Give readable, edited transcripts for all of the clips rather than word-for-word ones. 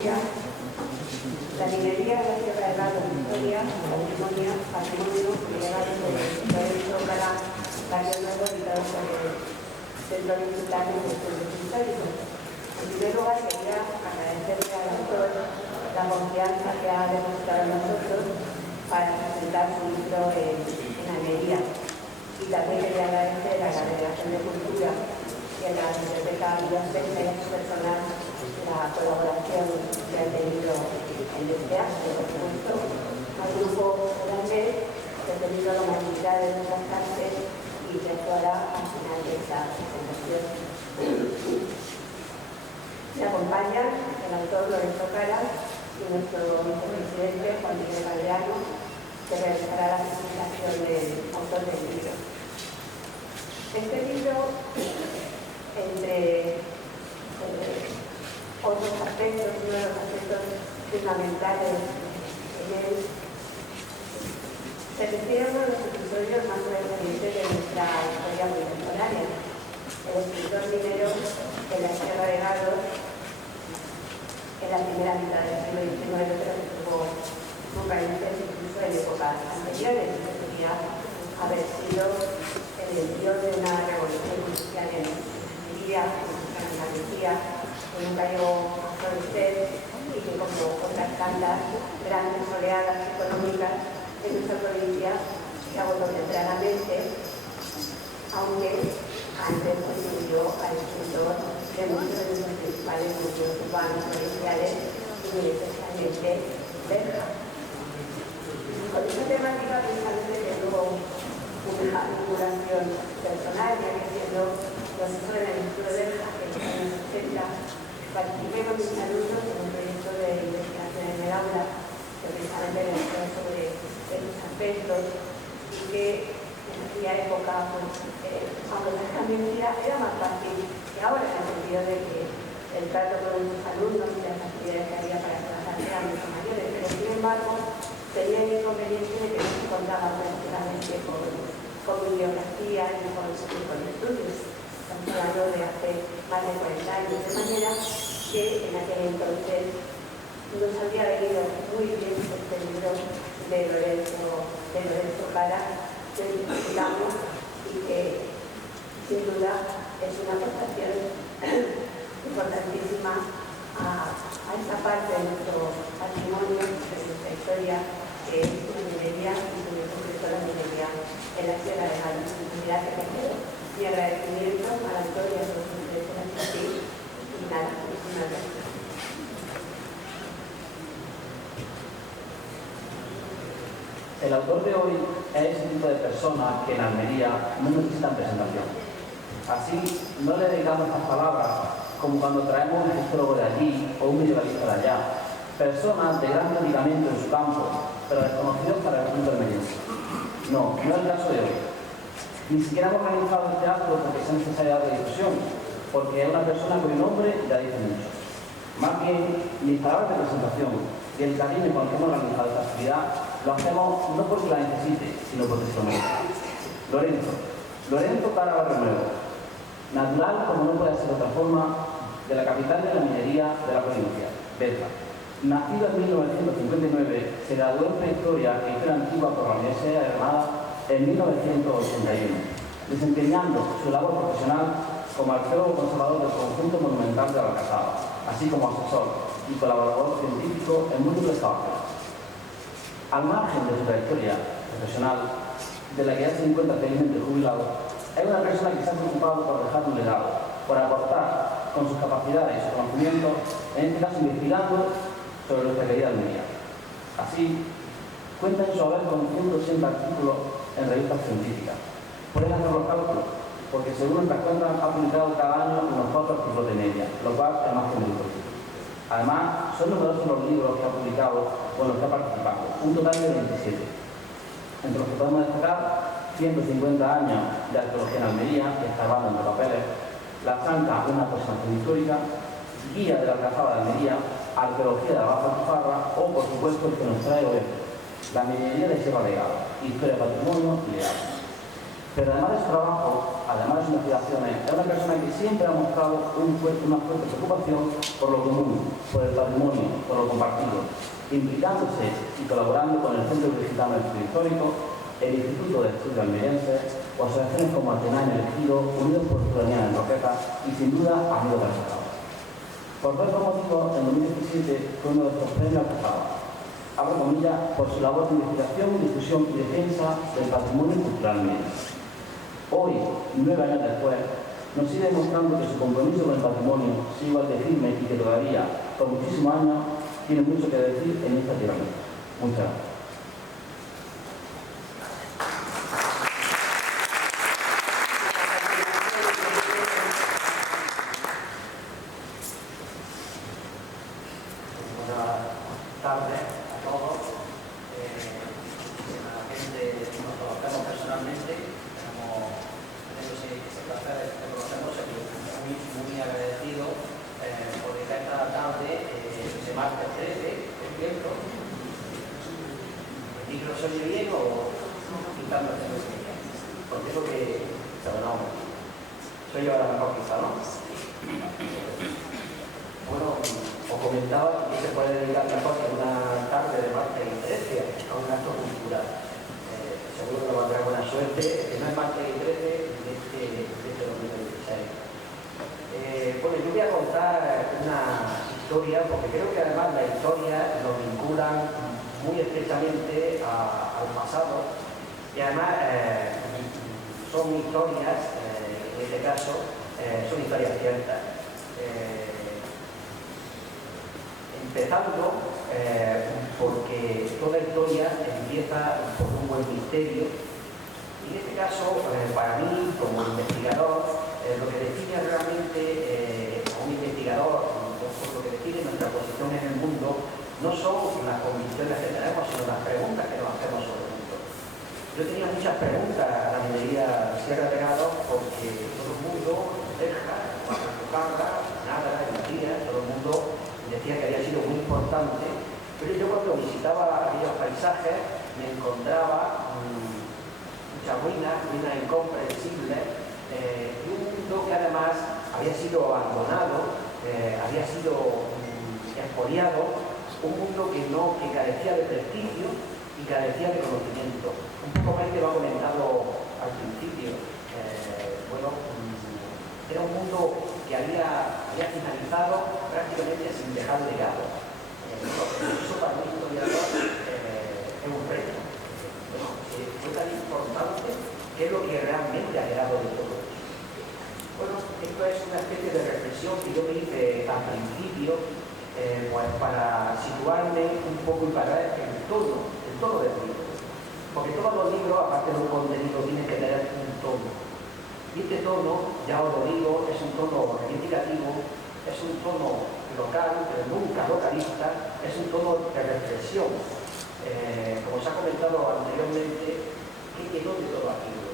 La minería de la Sierra de Galo, historia, patrimonio, legado de Lorenzo Cala, Barrio Nuevo, editado por el Centro Mexicano de Estudios Históricos. En primer lugar, quería agradecerle al autor la confianza que ha demostrado en nosotros para presentar su libro en Almería. Y también quería agradecer a la Delegación de Cultura y a la Biblioteca Biosfera y a su personal la colaboración que ha tenido en este acto, por supuesto, al grupo holandés que ha tenido la movilidad de nuestras clases y que actuará al final de esta presentación. Me acompañan el autor Lorenzo Cala y nuestro vicepresidente Juan Miguel Valdeano, que realizará la presentación del autor del libro. Este libro, entre otros aspectos, uno de los aspectos fundamentales en él, se refiere a uno de los episodios más recientes de nuestra historia contemporánea. El escritor minero de la Sierra de Galo, en la primera mitad del siglo XIX, pero que tuvo raíces incluso en épocas anteriores, que podría haber sido el envío de una revolución industrial en Siria, en Andalucía, que nunca llegó a florecer y que, como otras tantas grandes oleadas económicas en nuestra provincia, se agotó tempranamente, aunque antes contribuyó al escritor de muchos de los principales núcleos urbanos provinciales y muy especialmente Berja. Con esta temática, precisamente, tengo una vinculación personal, ya que siendo profesor en el Instituto de Berja, que en los años 80 participé con mis alumnos en un proyecto de investigación en el aula, que precisamente versaba sobre estos aspectos y que en aquella época, aunque la escandinavia era más fácil que ahora, en el sentido de que el trato con los alumnos y las actividades que había para trabajar eran mucho mayores, pero sin embargo tenía el inconveniente de que no se contaba prácticamente con bibliografía y con estudios. Estamos hablando de hace más de 40 años, de manera que en aquel entonces nos había venido muy bien este libro de Lorenzo Cala, que disfrutamos y que sin duda es una aportación importantísima a esa parte de nuestro patrimonio, de nuestra historia, que es la minería y sobre todo la minería en la Sierra de Galo. Mi agradecimiento a la autor y a todos ustedes por asistir y nada, muchísimas gracias. El autor de hoy es ese tipo de persona que en Almería no necesitan presentación. Así, no le dedicamos estas palabras como cuando traemos un gestólogo de allí o un medievalista de allá. Personas de gran dedicamiento en su campo, pero desconocidos para el punto almeriense. No, no es el caso de hoy. Ni siquiera hemos organizado este acto porque sea necesaria la difusión, porque es una persona cuyo nombre ya dice mucho. Más bien, mis palabras de presentación y el cariño con el que hemos organizado esta actividad lo hacemos no porque la necesite, sino porque se lo merece. Lorenzo Cala Barrio Nuevo, natural como no puede ser de otra forma, de la capital de la minería de la provincia, Berja. Nacido en 1959, se graduó en Prehistoria e Historia Antigua por la Universidad de Granada en 1981, desempeñando su labor profesional como arqueólogo conservador del conjunto monumental de la Alcazaba, así como asesor y colaborador científico en múltiples trabajos. Al margen de su trayectoria profesional, de la que ya se encuentra felizmente jubilado, es una persona que se ha preocupado por dejar un legado, por aportar con sus capacidades y sus conocimientos, en este caso investigando sobre nuestra querida Almería. Así, cuenta en su haber con 180 artículos en revistas científicas. Pueden hacer los cálculos, porque según nuestras cuentas ha publicado cada año unos 4 artículos de media, lo cual es más que muy positivo. Además, son numerosos los libros que ha publicado con los que ha participado, un total de 27. Entre los que podemos destacar 150 años de arqueología en Almería, escarbando entre papeles, La Zanca, una aproximación histórica, Guía de la Alcazaba de Almería, Arqueología de la Baja Alpujarra o, por supuesto, el que nos trae hoy, La minería de Sierra de Galo, Historia, Patrimonio y Legado. Pero además de su trabajo, además de sus investigaciones, es una persona que siempre ha mostrado una fuerte preocupación por lo común, por el patrimonio, por lo compartido, implicándose y colaborando con el Centro Digital de Estudio Histórico, el Instituto de Estudios Almerienses o asociaciones como Atenea en el Ejido, Unidos por Ciudadanía en Roquetas y sin duda Amigos del Estado. Por todos estos motivos, en 2017 fue uno de estos premios alcanzados, abro comillas, por su labor de investigación, difusión y defensa del patrimonio cultural almeriense. Hoy, 9 años después, nos sigue demostrando que su compromiso con el patrimonio sigue igual de firme y que todavía, por muchísimos años, tiene mucho que decir en esta tierra. Muchas gracias. Porque toda historia empieza por un buen misterio y en este caso, para mí, como investigador, lo que define realmente a un investigador, lo que define nuestra posición en el mundo, no son las convicciones que tenemos, sino las preguntas que nos hacemos sobre el mundo. Yo tenía muchas preguntas a la minería Sierra de Gado porque todo el mundo, Berja, Guadalajara, Nada, María, todo el mundo decía que había sido muy importante, pero yo cuando visitaba aquellos paisajes me encontraba muchas ruinas incomprensibles, y un mundo que además había sido abandonado, había sido expoliado, un mundo que carecía de prestigio y carecía de conocimiento. Un poco más que lo ha comentado al principio. Era un mundo que había finalizado prácticamente sin dejar legado. Eso para un historiador es un reto. Fue tan importante qué es lo que realmente ha quedado de todo esto. Bueno, esto es una especie de reflexión que yo me hice al principio, pues para situarme un poco y para ver el tono del libro. Porque todos los libros, aparte de un contenido, tienen que tener un tono. Y este tono, ya os lo digo, es un tono reivindicativo, es un tono local, pero nunca localista, es un tono de reflexión. Como se ha comentado anteriormente, ¿qué quedó de todo aquello?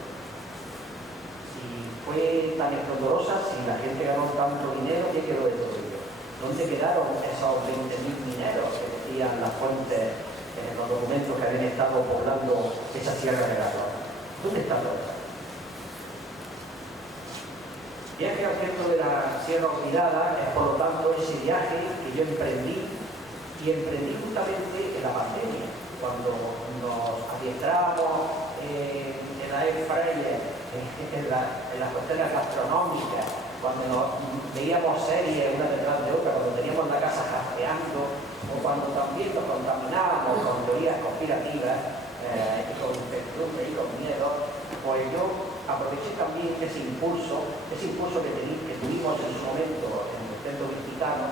Si fue tan esplendorosa, si la gente ganó tanto dinero, ¿qué quedó de todo ello? ¿Dónde quedaron esos 20.000 mineros que decían las fuentes, los documentos que habían estado poblando esa sierra de Gado? ¿Dónde están todos? Viaje al centro de la Sierra Olvidada es, por lo tanto, ese viaje que yo emprendí justamente en la pandemia, cuando nos adiestramos en la Airfryer, en las cuestiones gastronómicas, cuando nos veíamos series una detrás de otra, cuando teníamos la casa jaspeando, o cuando también nos contaminábamos con teorías conspirativas, y con incertidumbre y con miedo, pues yo aproveché también ese impulso que tuvimos en su momento en el centro mexicano,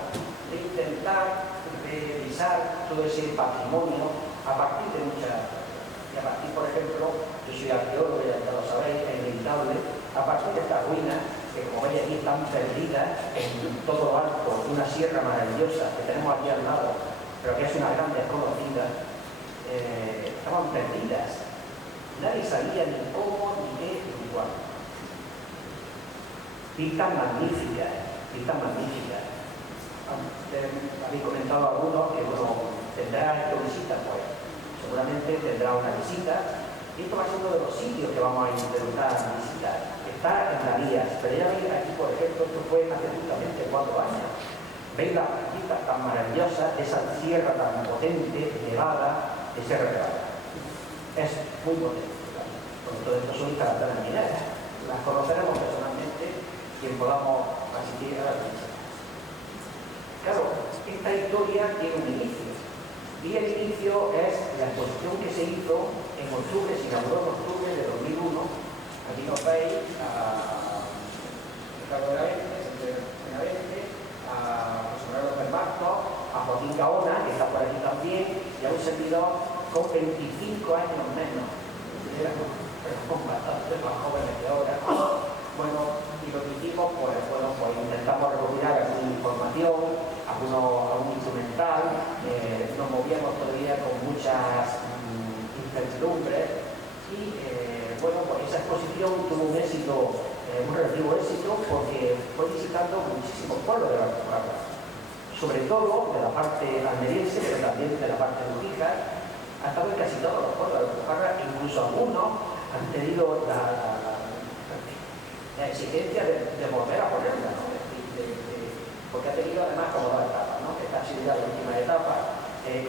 de intentar revisar todo ese patrimonio a partir de muchas. Y a partir, por ejemplo, yo soy arqueólogo, ya lo sabéis, es inevitable, a partir de estas ruinas, que como veis aquí están perdidas en todo lo alto de una sierra maravillosa que tenemos aquí al lado, pero que es una gran desconocida, estaban perdidas. Nadie sabía ni cómo, ni qué, ni cuándo. Pistas magníficas. Habéis comentado algunos que, bueno, tendrá esta visita, pues seguramente tendrá una visita, Y esto va a ser uno de los sitios que vamos a intentar visitar. Está en la guía, pero ya veis aquí, por ejemplo, esto fue hace justamente 4 años. Veis las vistas tan maravillosas, esa sierra tan potente, nevada, de Sierra Nevada. Es muy potente. Por todo esto son instalaciones mineras. Las conoceremos personalmente quien podamos asistir a la visita. Claro, esta historia tiene un inicio. Y el inicio es la exposición que se hizo en octubre, se inauguró en octubre de 2001. Aquí nos veis a Ricardo Benavente, a José Manuel López Bastos, a Joaquín Gaona, que está por aquí también, y a un servidor con 25 años menos. Éramos bastante más jóvenes que ahora. Bueno, y lo que hicimos, pues intentamos recopilar alguna información, algún instrumental, nos movíamos todavía con muchas incertidumbres y bueno, pues esa exposición tuvo un éxito, un relativo éxito, porque fue visitando muchísimos pueblos de la Alpujarra, sobre todo de la parte almeriense, pero también de la parte de Újíjar. Ha estado en casi todos los pueblos de la Alpujarra, incluso algunos han tenido la exigencia de volver a ponerla, ¿no? Porque ha tenido además como 2 etapas, ¿no? Esta ha sido ya la última etapa.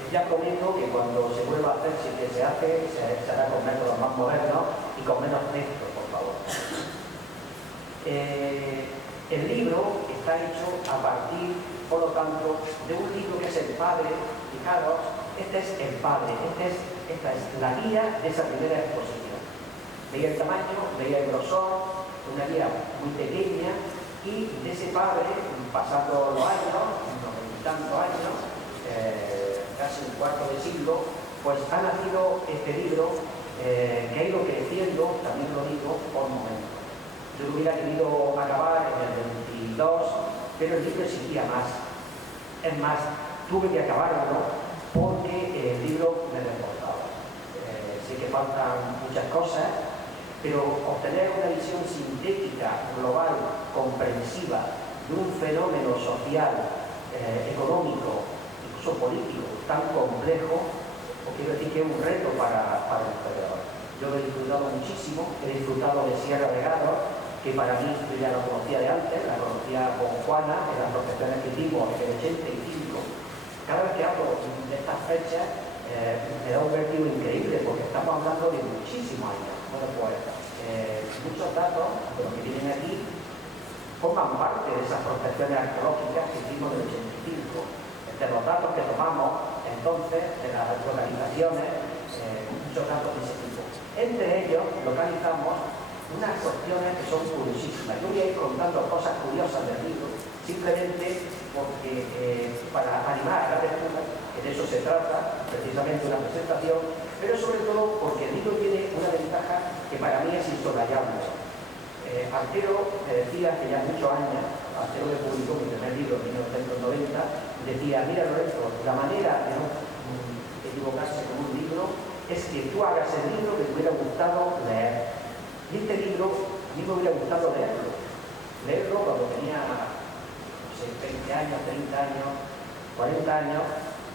Ya comento que cuando se vuelva a hacer, si que se hace, se hará con métodos más modernos y con menos texto, por favor. El libro está hecho a partir, por lo tanto, de un libro que es el padre. Fijaros, este es el padre, esta es la guía de esa primera exposición. Veía el tamaño, veía el grosor, una guía muy pequeña, y de ese padre, pasando los años, unos 20 y tantos años, casi un cuarto de siglo, pues ha nacido este libro que ha ido creciendo, también lo digo, por momentos. Yo lo hubiera querido acabar en el 22, pero el libro exigía más. Es más, tuve que acabarlo porque el libro me desbordaba. Sé que faltan muchas cosas, pero obtener una visión sintética, global, comprensiva de un fenómeno social, económico, incluso político tan complejo, os quiero decir que es un reto para el historiador. Yo lo he disfrutado muchísimo, he disfrutado de Sierra de Gádor, que para mí yo ya lo conocía de antes, la conocía con Juana en las prospecciones que hicimos en el 85. Cada vez que hablo de estas fechas me da un vértigo increíble, porque estamos hablando de muchísimos años. Bueno, pues muchos datos de los que vienen aquí forman parte de esas prospecciones arqueológicas que hicimos en el 85. De los datos que tomamos entonces, de las localizaciones, muchos datos de ese tipo. Entre ellos localizamos unas cuestiones que son curiosísimas. Yo voy a ir contando cosas curiosas del libro, simplemente porque para animar a la lectura, que de eso se trata, precisamente una presentación, pero sobre todo porque el libro tiene una ventaja que para mí es insoslayable. Artero me decía que ya muchos años, Artero que publicó mi primer libro en 1990, decía: mira Lorenzo, la manera de no equivocarse con un libro es que tú hagas el libro que te hubiera gustado leer. Y este libro a mí me hubiera gustado leerlo cuando tenía, no sé, 20 años, 30 años, 40 años,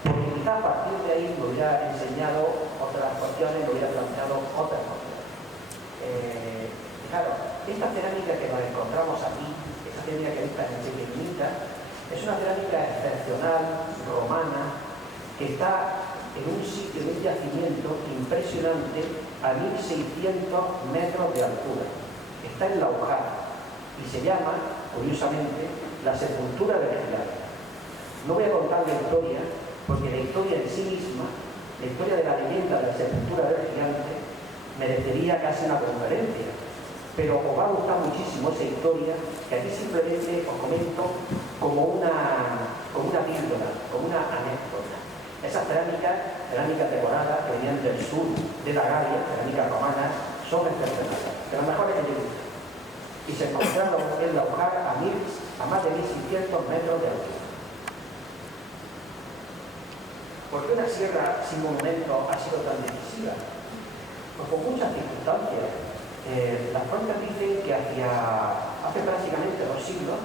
porque quizá a partir de ahí me hubiera enseñado otras cuestiones, me hubiera planteado otras cuestiones. Claro, esta cerámica que nos encontramos aquí, esta cerámica que está en Chequeñita, es una cerámica excepcional, romana, que está en un sitio de un yacimiento impresionante a 1600 metros de altura. Está en La Ujara y se llama, curiosamente, la sepultura del gigante. No voy a contar la historia, porque la historia en sí misma, la historia de la leyenda de la sepultura del gigante, merecería casi una conferencia. Pero os va a gustar muchísimo esa historia, que aquí simplemente os comento como una píldora, como una anécdota. Esas cerámicas decoradas que venían del sur de la Galia, cerámicas romanas, son excepcionales, de las mejores que yo he visto. Y se encontraron en La Ujara a más de 1600 metros de altura. ¿Por qué una sierra sin monumento ha sido tan decisiva? Pues con muchas circunstancias. Las fuentes dicen que hace prácticamente 2 siglos,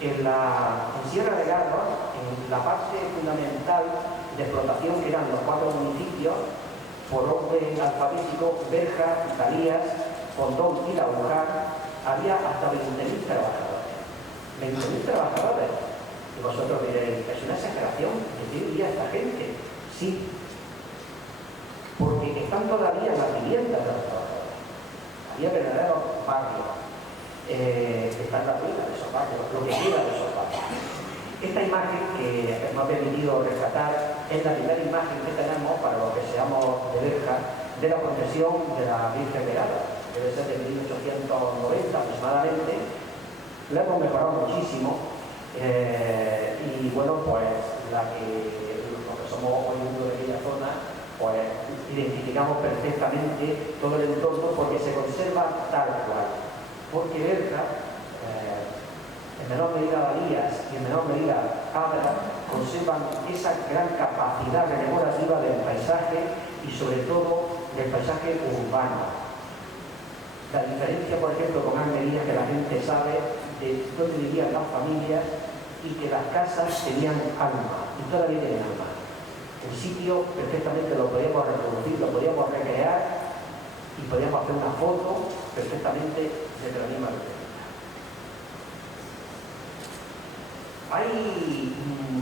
en Sierra de Gádor, en la parte fundamental de explotación, que eran los 4 municipios, por orden alfabético, Berja, Italías, Fondón y La Aguja, había hasta 20.000 trabajadores. 20.000 trabajadores. Y vosotros diréis, es una exageración, ¿de qué vivía esta gente? Sí, porque están todavía las viviendas de los trabajadores. Había verdaderos barrios. Están las ruinas de esos barrios, lo que queda de esos barrios. Esta imagen que hemos permitido rescatar es la primera imagen que tenemos para los que seamos de Berja de la procesión de la Virgen de Gala. Debe ser de 1890 aproximadamente. La hemos mejorado muchísimo y bueno, pues los que somos oriundos de aquella zona, pues identificamos perfectamente todo el entorno porque se conserva tal cual. Porque Berja, en menor medida Valías y en menor medida Abra, conservan esa gran capacidad rememorativa del paisaje y sobre todo del paisaje urbano. La diferencia, por ejemplo, con Almería, que la gente sabe de dónde vivían las familias y que las casas tenían alma, y todavía tienen alma. El sitio perfectamente lo podíamos reproducir, lo podíamos recrear y podíamos hacer una foto perfectamente desde la misma perspectiva. Hay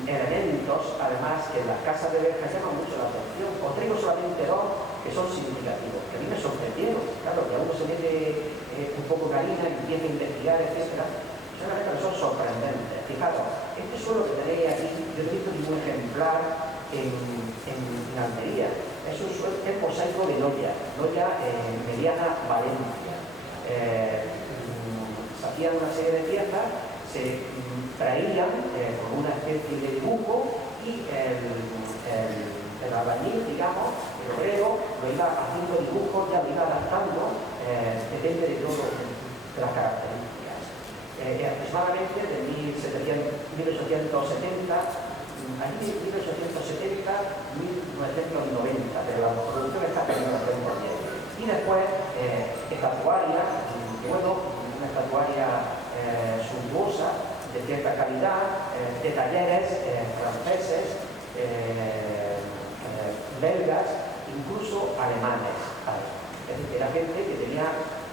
elementos, además, que en las casas de Berja llaman mucho la atención. Os traigo solamente dos que son significativos, que a mí me sorprendieron. Claro, que a uno se mete un poco en harina y empieza a investigar, etc. Son sorprendentes. Fijaros, este suelo que tenéis aquí, yo he visto ningún ejemplar en Almería. Es un suelo, es mosaico de Noya Mediana, Valencia. Se hacían una serie de piezas, se traían con una especie de dibujo y el albañil, digamos, el obrero, lo iba haciendo dibujos, ya lo iba adaptando, depende de todo, de las características. Aproximadamente de 1870, allí 1870, 1990, pero la producción está terminada por bien. Y después, estatuaria, bueno, una estatuaria suntuosa, de cierta calidad, de talleres franceses, belgas, incluso alemanes. Es decir, era gente que tenía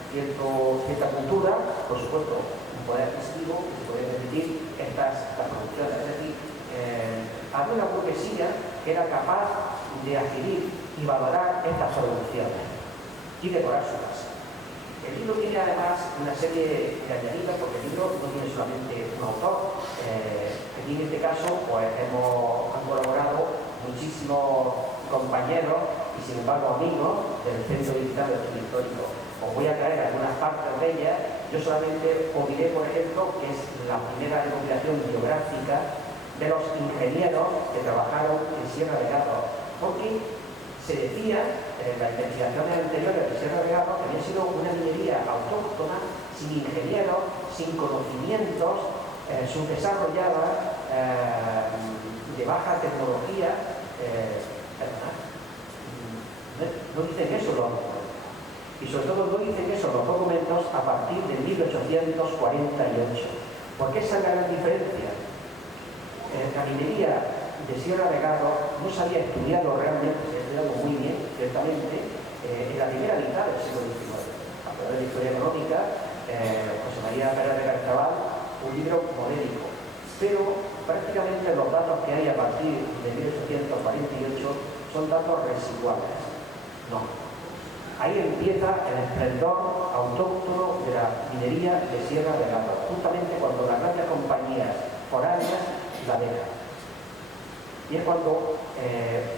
cierta cultura, por supuesto, un poder adquisitivo que se podía permitir estas producciones. Es decir, había una burguesía que era capaz de adquirir y valorar estas producciones y decorar su casa. El libro tiene además una serie de añadidas, porque el libro no tiene solamente un autor. Aquí en este caso pues han colaborado muchísimos compañeros y sin embargo amigos del Centro Digital de Estudio Histórico. Os voy a traer algunas partes de ellas. Yo solamente os diré, por ejemplo, que es la primera recopilación biográfica de los ingenieros que trabajaron en Sierra de Gádor, porque se decía en las investigaciones anteriores de Sierra de Gádor que había sido una minería autóctona, sin ingenieros, sin conocimientos, subdesarrollada, de baja tecnología. No dicen eso los documentos. Y sobre todo no dicen eso los documentos a partir de 1848. ¿Por qué esa gran diferencia? La minería de Sierra de Gádor no se había estudiado realmente, se había estudiado muy bien, ciertamente, en la primera mitad del siglo XIX. A través de la historia económica, José María Pérez de Carcaval, un libro modélico. Pero prácticamente los datos que hay a partir de 1848 son datos residuales. No. Ahí empieza el esplendor autóctono de la minería de Sierra de Gádor, justamente cuando las grandes compañías foráneas la dejan. Y es cuando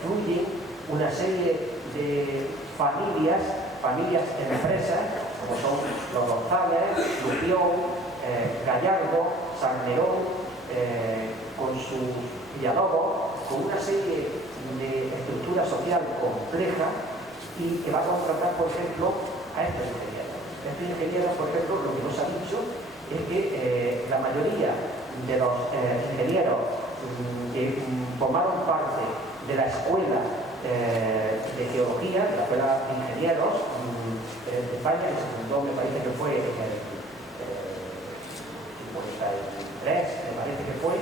fluye una serie de familias empresas, como son los González, Lupión, Gallardo, Sarnerón, con sus Villalobos, con una serie de estructura social compleja y que va a contratar, por ejemplo, a estos ingenieros. Estos ingenieros, por ejemplo, lo que nos ha dicho es que la mayoría de los ingenieros que formaron parte de la escuela de geología, de la escuela de ingenieros de España, que se fundó, me parece que fue en el 53, me parece que fue,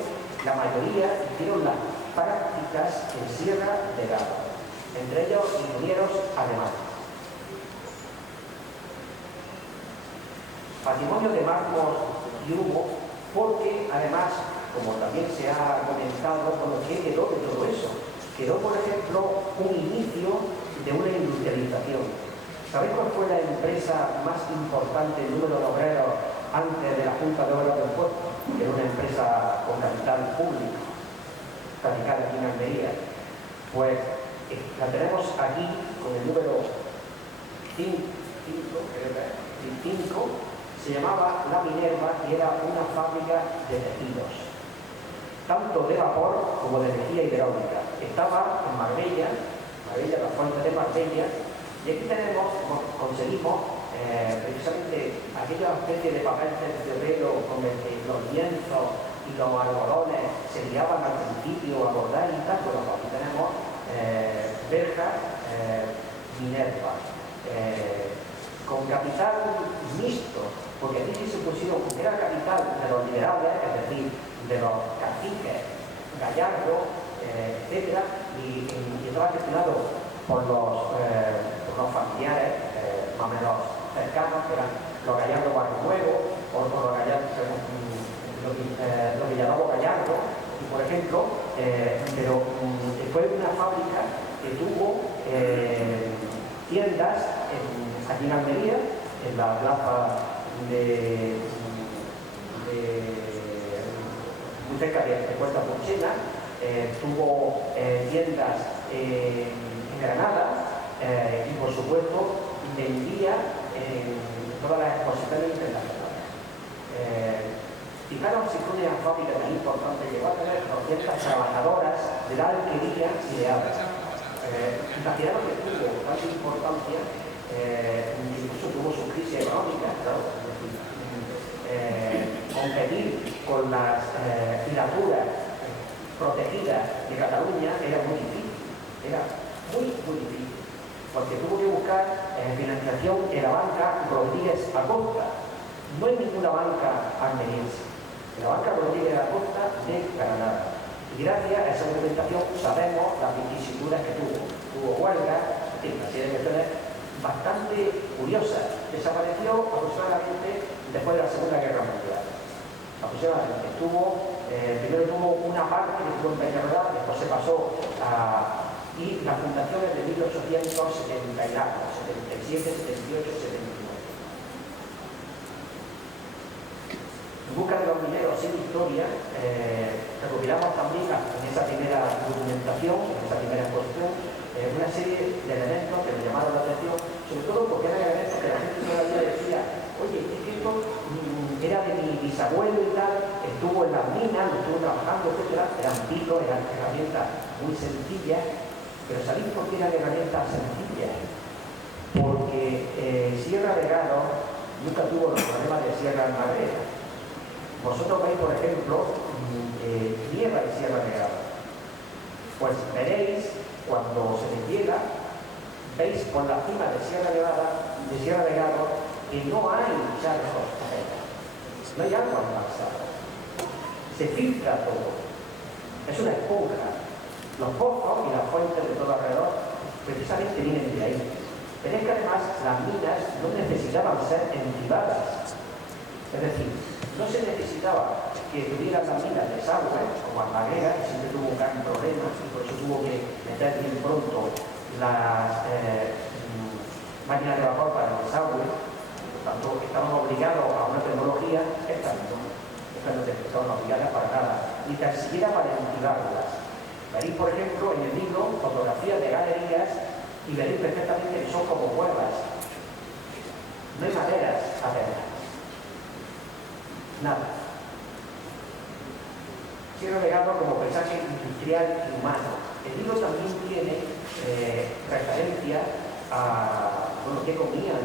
la mayoría hicieron las prácticas en Sierra de Gádor. entre ellos ingenieros alemanes. Patrimonio de mármol y humo, porque además, como también se ha comentado, ¿qué quedó de todo eso? Quedó, por ejemplo, un inicio de una industrialización. ¿Sabéis cuál fue la empresa más importante en número de obreros antes de la Junta de Obras del Puerto? Que era una empresa con capital público, radicada aquí en Almería. Pues la tenemos aquí con el número 5, se llamaba La Minerva y era una fábrica de tejidos, tanto de vapor como de energía hidráulica. Estaba en Marbella, la fuente de Marbella, y aquí conseguimos precisamente aquella especie de papel terciopelo con el que los lienzos y los algodones se liaban al principio a bordar y tal. Bueno, aquí tenemos verjas Minerva, con capital mixto, porque aquí se pusieron, era capital de los liberales, es decir, de los caciques, Gallardo, etcétera, y estaba gestionado por los familiares más o menos cercanos, que eran los Gallardo Barrio Nuevo, o los Gallardo, los Villalobos Gallardo, y por ejemplo, pero fue una fábrica que tuvo tiendas aquí en Almería, en la plaza muy cerca de Puerta Porchena, tuvo tiendas en Granada y por supuesto vendía en todas las exposiciones internacionales. Fijaros si fue una fábrica tan importante, llegó a tener 200 trabajadoras de la alquería y de aves. Imaginaros que tuvo tanta importancia, incluso tuvo su crisis económica, claro. Competir con las filaturas protegidas de Cataluña era muy difícil, muy difícil, porque tuvo que buscar financiación en la banca Rodríguez Acosta. No hay ninguna banca almeriense, en la banca Rodríguez Acosta de Granada. Y gracias a esa documentación sabemos las vicisitudes que tuvo huelga, una serie de cuestiones bastante curiosas. Desapareció aproximadamente después de la Segunda Guerra Mundial. Aproximadamente primero tuvo una parte que estuvo en Peñarroda, después se pasó y la fundación es de 1870 y algo, 77, 78, 79. En busca de los mineros sin historia, recopilamos también en esa primera documentación, en esa primera exposición, una serie de elementos que me llamaron la atención, sobre todo porque eran elementos que la gente todavía decía, oye, es que esto era de mi bisabuelo y tal, estuvo en las minas, estuvo trabajando, etcétera, eran pitos, eran herramientas muy sencillas, pero ¿sabéis por qué eran herramientas sencillas? Porque Sierra de Garo nunca tuvo los problemas de Sierra de Madera. Vosotros veis, por ejemplo, nieva en Sierra de Garo. Pues veréis, cuando se deshiela, veis por la cima de Sierra de Garo que no hay charcos apenas, no hay agua embalsada, se filtra todo, es una esponja. Los pozos y las fuentes de todo alrededor precisamente vienen de ahí. Pero es que además las minas no necesitaban ser entubadas, es decir, no se necesitaba que tuvieran las minas desagüe como Almaguera, que siempre tuvo un gran problema y por eso tuvo que meter bien pronto las máquinas de vapor para el desagüe. Por tanto, estaban obligados a una tecnología, estas no estaban obligadas para nada, ni tan siquiera para entubarlas. Veréis, por ejemplo, en el libro fotografías de galerías y veréis perfectamente que son como cuevas. No hay maderas apenas. Nada. Sierra de Garo como paisaje industrial y humano. El libro también tiene referencia a qué comían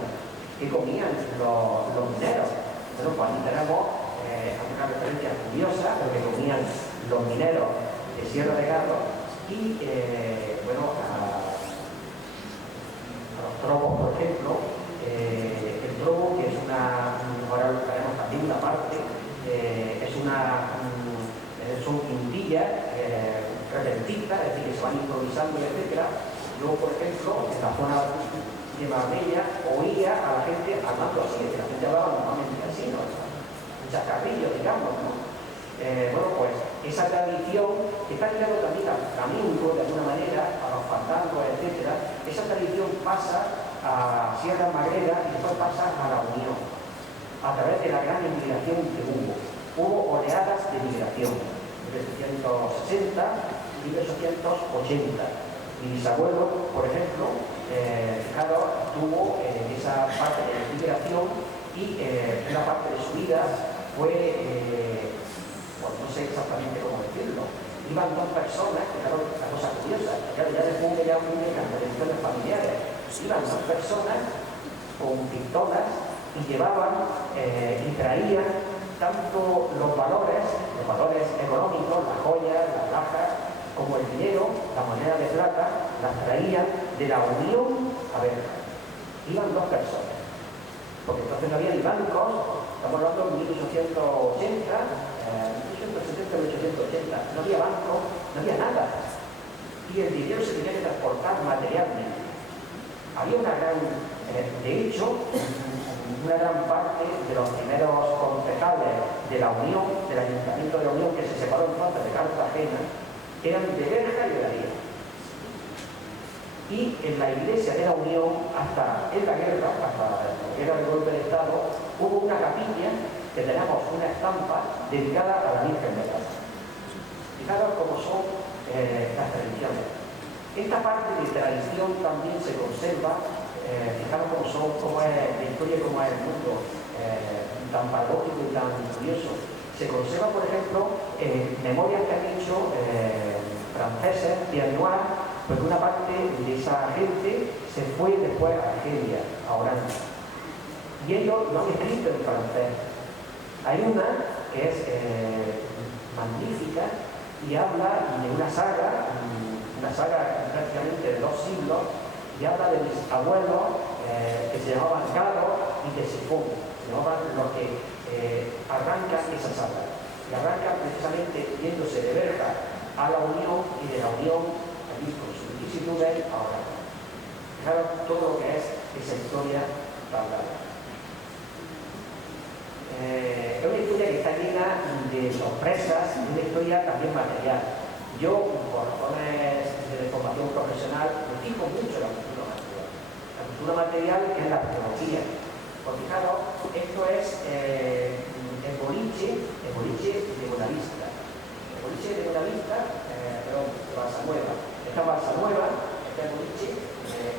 los mineros. Bueno, pues aquí tenemos una referencia curiosa de lo que comían los mineros de Sierra de Garo y a los trobos, por ejemplo, el trobo, que es ahora lo haremos también una parte, son quintillas repentistas, es decir, que se van improvisando, etcétera, y Yo, por ejemplo, en la zona de Marbella, oía a la gente hablando así, la gente hablaba normalmente así, ¿no? Un chascarrillo, digamos, ¿no? Bueno, pues esa tradición que está ligada también al flamenco, de alguna manera, a los fandangos, etc. Esa tradición pasa a Sierra Magrera y después pasa a la Unión, a través de la gran inmigración que hubo. Hubo oleadas de migración, 1760 y 1880. Mi bisabuelo, por ejemplo, Ricardo estuvo en esa parte de la inmigración y una parte de su vida fue, pues no sé exactamente cómo decirlo, iban dos personas, que claro, una cosa curiosa, claro, ya después ya muy bien las tradiciones familiares, iban dos personas con pistolas y llevaban y traían tanto los valores económicos, las joyas, las alhajas, como el dinero, la moneda de plata, las traían de la Unión a Berja. Iban dos personas, porque entonces no había ni bancos, estamos hablando de 1880, 1870, 1880, no había banco, no había nada. Y el dinero se tenía que transportar materialmente. Había una gran, de hecho, una gran parte de los primeros concejales de la Unión, del Ayuntamiento de la Unión, que se separó entonces de Cartagena, eran de Berja y de Darío. Y en la iglesia de la Unión, hasta en la guerra, hasta la guerra del golpe de Estado, hubo una capilla que tenemos una estampa dedicada a la Virgen de Plata. Fijaros cómo son las tradiciones. Esta parte de tradición también se conserva, fijaros cómo son, cómo es la historia, cómo es el mundo, tan paradójico y tan curioso. Se conserva, por ejemplo, memorias que han hecho franceses, Pierre Noir, porque una parte de esa gente se fue después a Argelia, a Orange. Y ellos lo han escrito en francés. Hay una que es magnífica y habla de una saga prácticamente de 2 siglos, y habla de mis abuelos que se llamaban Galo y de Sifón, se llamaban los que arrancan esa saga. Y arrancan precisamente yéndose de Berja a la Unión y de la Unión allí con sus vicisitudes ahora. Fijaros todo lo que es esa historia tan larga. Es una historia que está llena de sorpresas y una historia también material. Yo, por razones de formación profesional, me fijo mucho en la cultura material. La cultura material que es la tecnología. Porque fijaros, esto es el boliche de Buenavista. El boliche de Buenavista, de Balsa Nueva. Esta Balsa Nueva, este boliche,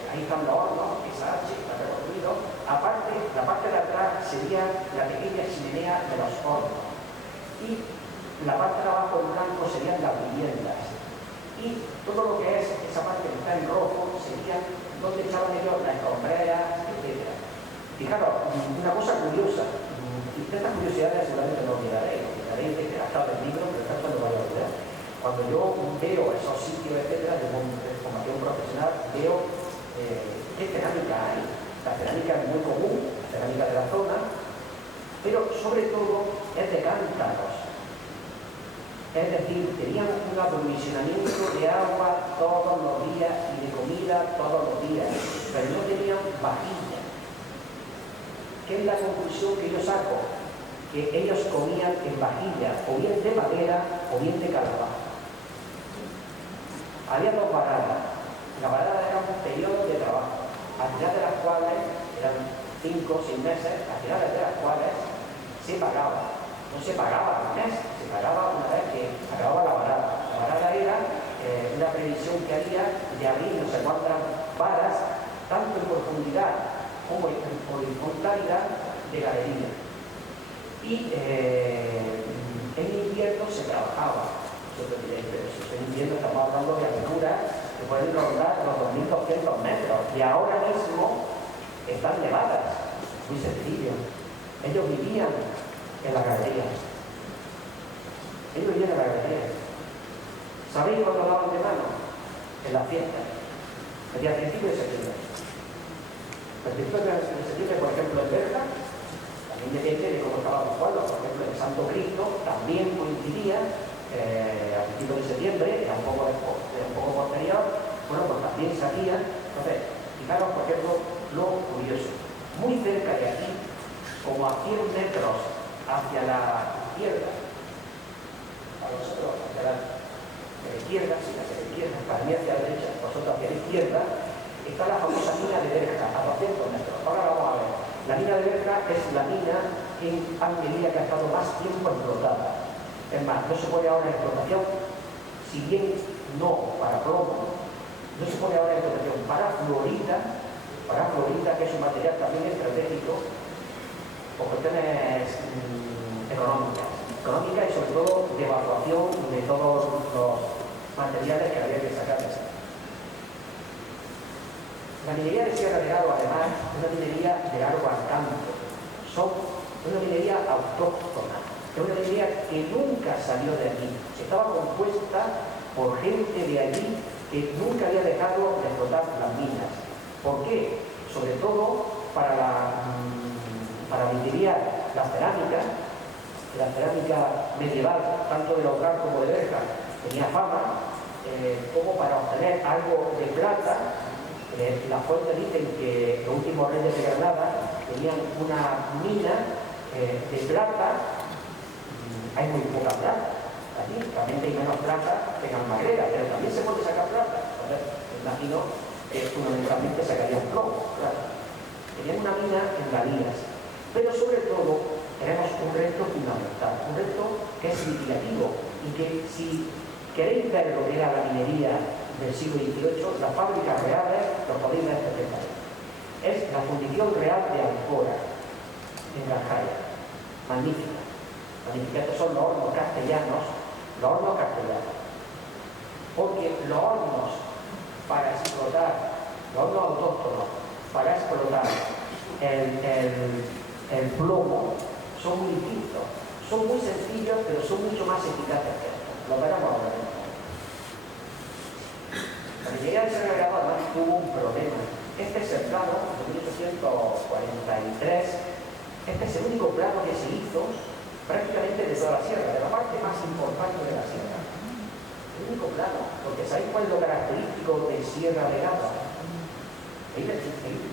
ahí están los hornos, esa H, está reconstruido. Aparte, la parte de atrás sería la pequeña chimenea de los hornos. Y la parte de abajo en blanco serían las viviendas. Y todo lo que es esa parte que está en rojo sería donde echaban ellos las escombreras, etc. Fijaros, una cosa curiosa, y estas curiosidades seguramente no olvidaréis, de hasta del libro, pero esto no lo voy a olvidar. Cuando yo veo esos sitios, etcétera, de formación profesional, veo qué cerámica hay. La cerámica es muy común, la cerámica de la zona, pero sobre todo es de cántaros. Es decir, tenían un aprovisionamiento de agua todos los días y de comida todos los días, pero no tenían vajilla. ¿Qué es la conclusión que yo saco? Que ellos comían en vajilla, o bien de madera o bien de calabaza. Había 2 baradas. La barada era un periodo de trabajo, al final de las cuales, eran 5 o 6 meses, al final de las cuales se pagaba. No se pagaba al mes, se pagaba una vez que acababa la barada. La barada era una previsión que había de abrir no sé cuántas varas, tanto en profundidad como en horizontalidad de galería. Y en invierno se trabajaba. Nosotros diréis, pero si en invierno estamos hablando de alturas que pueden rondar los 2.200 metros y ahora mismo están nevadas. Muy sencillo. Ellos vivían en la galería. Ellos vivían en la galería. ¿Sabéis cuándo daban de mano? En la fiesta. El día 31 de septiembre. El 31 de septiembre, por ejemplo, en Berja, también depende de cómo estaban los pueblos. Por ejemplo, en Santo Cristo también coincidía a principios de septiembre, era un poco posterior. Bueno, pues también se hacía hacía. Entonces, fijaros, por ejemplo, lo curioso. Muy cerca de aquí, como a 100 metros hacia la izquierda, a vosotros hacia la izquierda, si hacia la izquierda, para mí hacia la derecha, vosotros hacia la izquierda, está la famosa mina de Berja, a 200 metros. Ahora vamos a ver. La mina de Berja es la mina en Almería que ha estado más tiempo explotada. Es más, no se pone ahora en explotación, si bien no para plomo, no se pone ahora en explotación para fluorita, que es un material también estratégico por cuestiones económicas y sobre todo de evaluación de todos los materiales que había que sacar de esa. La minería de Sierra de Garo, además, es una minería de largo alcance. Son una minería autóctona. Es una minería que nunca salió de allí. Estaba compuesta por gente de allí que nunca había dejado de explotar las minas. ¿Por qué? Sobre todo para minería, la cerámica medieval, tanto de Local como de Berja, tenía fama, como para obtener algo de plata. Las fuentes dicen que los últimos reyes de Granada tenían una mina de plata. Hay muy poca plata allí, realmente hay menos plata que en Almagrera, pero también se puede sacar plata. Entonces, me imagino que fundamentalmente sacarían plomo, claro. Tenían una mina en Galías, pero sobre todo tenemos un reto fundamental, un reto que es significativo y que si queréis ver lo que era la minería del siglo XVIII, las fábricas reales lo podéis ver perfectamente. Es la fundición real de Alcora, en Granjaya, magnífica. Estos son los hornos castellanos, porque los hornos para explotar, los hornos autóctonos para explotar el plomo son muy distintos, son muy sencillos, pero son mucho más eficaces que estos. Lo veremos ahora mismo. La minería de Sierra de Garo además tuvo un problema. Este es el plano de 1843. Este es el único plano que se hizo prácticamente de toda la sierra, de la parte más importante de la sierra. El único plano, porque ¿sabéis cuál es lo característico de Sierra de Garo?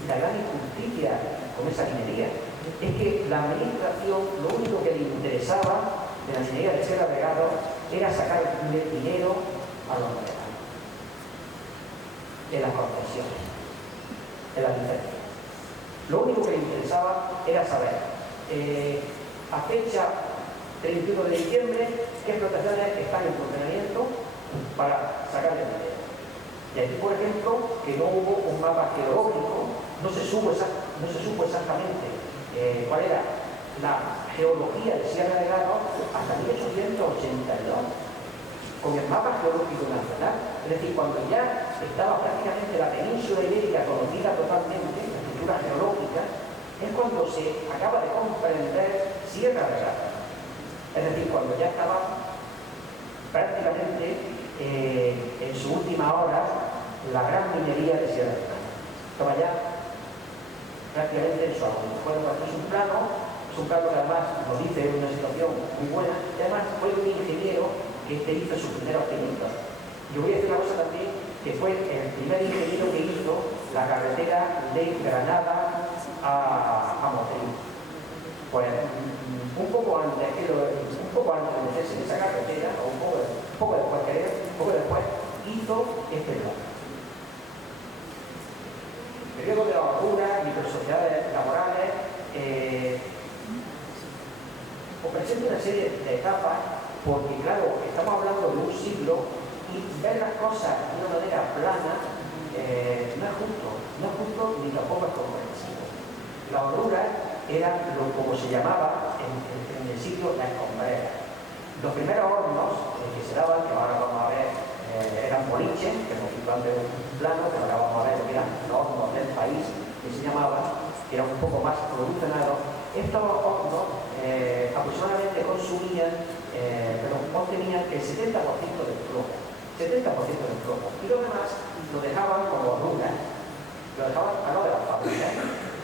La gran injusticia con esa minería es que la administración lo único que le interesaba de la minería de Sierra de Garo era sacar dinero a los minerales, de las concesiones, de las licencias. Lo único que le interesaba era saber a fecha 31 de diciembre qué explotaciones están en funcionamiento para sacar el dinero. Y aquí, por ejemplo, que no hubo un mapa geológico, no se supo exactamente cuál era la geología de Sierra de Garo hasta 1882, con el mapa geológico nacional. Es decir, cuando ya estaba prácticamente la península ibérica conocida totalmente, la estructura geológica, es cuando se acaba de comprender Sierra de Garo. Es decir, cuando ya estaba prácticamente en su última hora la gran minería de Sierra de Garo. Estaba ya prácticamente en su agosto. Bueno, es un plano que además nos dice una situación muy buena, y además fue un ingeniero que hizo sus primeros pinitos. Yo voy a decir una cosa también, que fue el primer ingeniero que hizo la carretera de Granada a Motril. Pues un poco antes de meterse en esa carretera, o un poco después, hizo este plan. Periodo de la basura, microsociedades laborales, os presento una serie de etapas, porque claro, estamos hablando de un siglo y ver las cosas de una manera plana no es justo ni tampoco es comprensivo. La hornura era como se llamaba en el siglo la escombrera. Los primeros hornos que se daban, que ahora vamos a ver, eran boliches, que hemos visto antes un plano, que ahora vamos a ver que eran los hornos del país, que se llamaban, que eran un poco más evolucionados. Estos hornos aproximadamente obtenían el 70% del plomo. 70% del plomo. Y lo demás lo dejaban como hornura, lo dejaban a lo de las fábricas.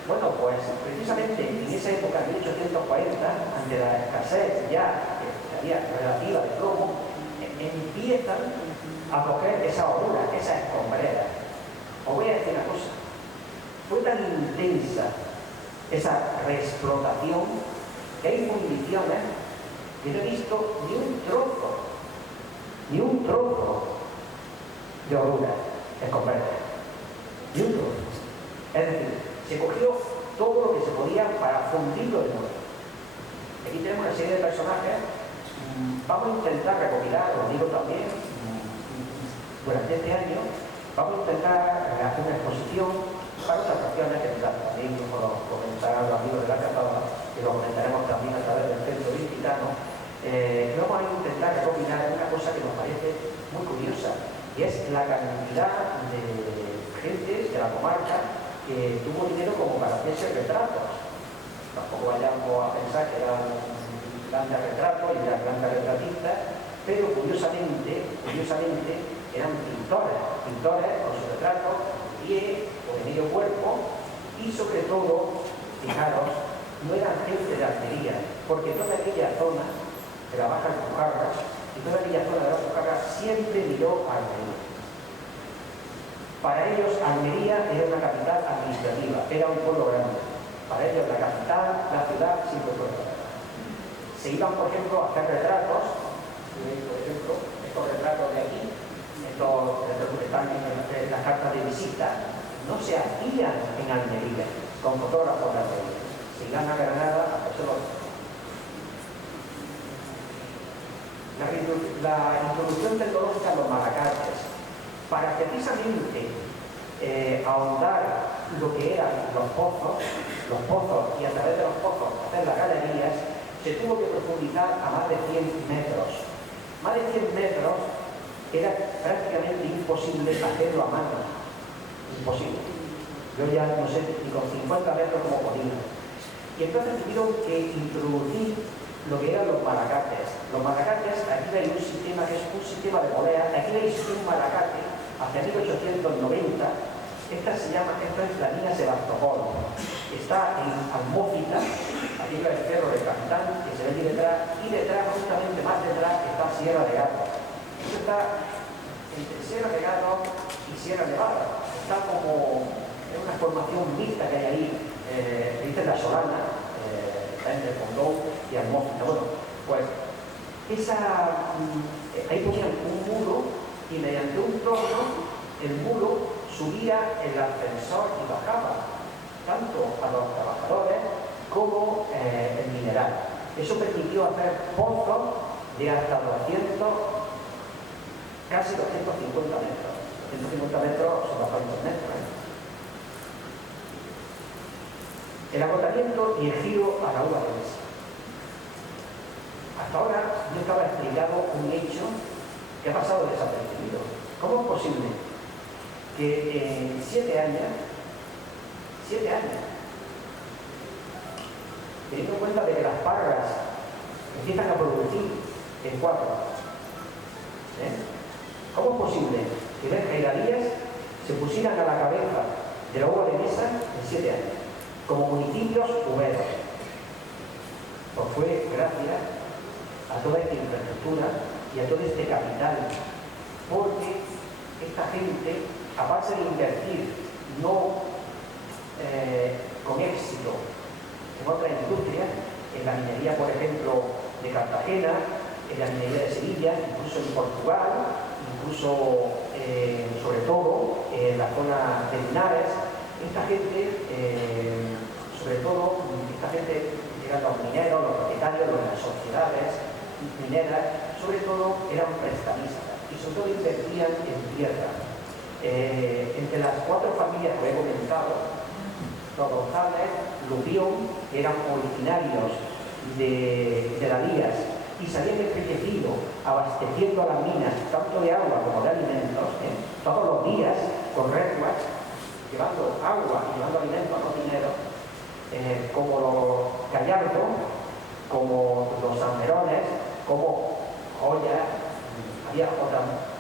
Bueno, pues precisamente en esa época, en 1840, ante la escasez ya que había relativa de plomo, empiezan a coger esa hornura, esa escombrera. Os voy a decir una cosa. Fue tan intensa esa reexplotación que hay municiones que no he visto ni un trozo de oruga en converter. Ni un trozo. Es decir, se cogió todo lo que se podía para fundirlo de nuevo. Aquí tenemos una serie de personajes. Vamos a intentar recopilar, os digo también, durante este año, vamos a intentar hacer una exposición para otras acciones que también nos comentarán los amigos de la Cazadora, que lo comentaremos también a través del Centro Visitano. Vamos a intentar recopilar una cosa que nos parece muy curiosa, y es la cantidad de gente de la comarca que tuvo dinero como para hacerse retratos. Tampoco vayamos a pensar que eran grandes retratos y eran grandes retratistas, pero curiosamente eran pintores con sus retratos, pies o de medio cuerpo, y sobre todo, fijaros, no eran gente de Almería, porque toda aquella zona de la Baja Alpujarra y toda aquella zona de la Alpujarra siempre miró a Almería. Para ellos Almería era una capital administrativa, era un pueblo grande. Para ellos la capital, la ciudad, siempre fue grande. Se iban, por ejemplo, a hacer retratos, por ejemplo, estos retratos de aquí, estos que están en las cartas de visita, no se hacían en Almería, con fotógrafos de Almería. Se iban a Granada a hacerlo. La introducción tecnológica a los malacates, para precisamente ahondar lo que eran los pozos, y a través de los pozos hacer las galerías, se tuvo que profundizar a más de 100 metros. Más de 100 metros era prácticamente imposible hacerlo a mano. Imposible. Yo ya no sé ni con 50 metros cómo podía. Y entonces tuvieron que introducir lo que eran los malacates. Los malacates, aquí veis un sistema que es un sistema de polea. Aquí veis un malacate hacia 1890. Esta es la línea Sebastopol. Está en Almócita, aquí va el cerro del Capitán, que se ve aquí detrás, y detrás, justamente más detrás, está Sierra de Gato. Esto está entre Sierra de Gato y Sierra Nevada. Está como en una formación mixta que hay ahí, dice la Solana, entre Condón y Almócita. Bueno, pues ahí ponían un muro y mediante un trozo el muro subía el ascensor y bajaba tanto a los trabajadores como el mineral. Eso permitió hacer pozos de hasta 200, casi 250 metros. 250 metros son bastantes metros. El agotamiento y el giro a la uva de mesa. Hasta ahora no estaba explicado un hecho que ha pasado desapercibido. ¿Cómo es posible que en 7 años, teniendo en cuenta de que las parras empiezan a producir en 4, ¿cómo es posible que Benjamín se pusieran a la cabeza de la uva de mesa en 7 años, como municipios húmedos? Pues fue gracias a toda esta infraestructura y a todo este capital, porque esta gente, aparte de invertir no con éxito en otras industrias, en la minería, por ejemplo, de Cartagena, en la minería de Sevilla, incluso en Portugal, incluso, sobre todo, en la zona de Linares, esta gente, sobre todo, eran los mineros, los propietarios, las sociedades mineras, sobre todo eran prestamistas y sobre todo invertían en tierra. Entre las 4 familias que he comentado, los González, Lupión, que eran originarios de las Lías y se habían enriquecido abasteciendo a las minas tanto de agua como de alimentos, todos los días con recuas, llevando agua y llevando alimentos a los mineros, como los Gallardo, como los Salmerones, como Joya, había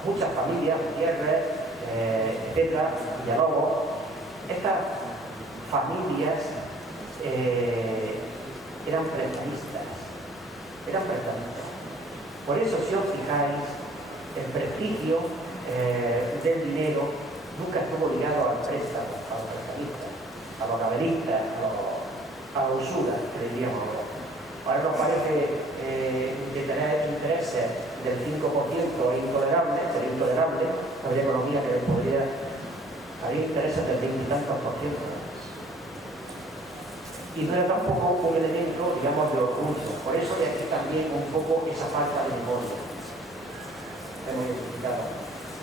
muchas familias, Gutiérrez, etcétera, Villalobos. Estas familias eran prestamistas. Por eso, si os fijáis, el prestigio del dinero nunca estuvo ligado al préstamo, a los prestamistas, a los gabelistas, a la usura, que diríamos ahora. Ahora nos parece de tener intereses del 5% es intolerable, sería intolerable, habría economía que podría haber intereses del 20 y tantos por ciento. Y no era tampoco un elemento, digamos, de orgullo. Por eso de aquí también un poco esa falta de memoria. Hemos identificado.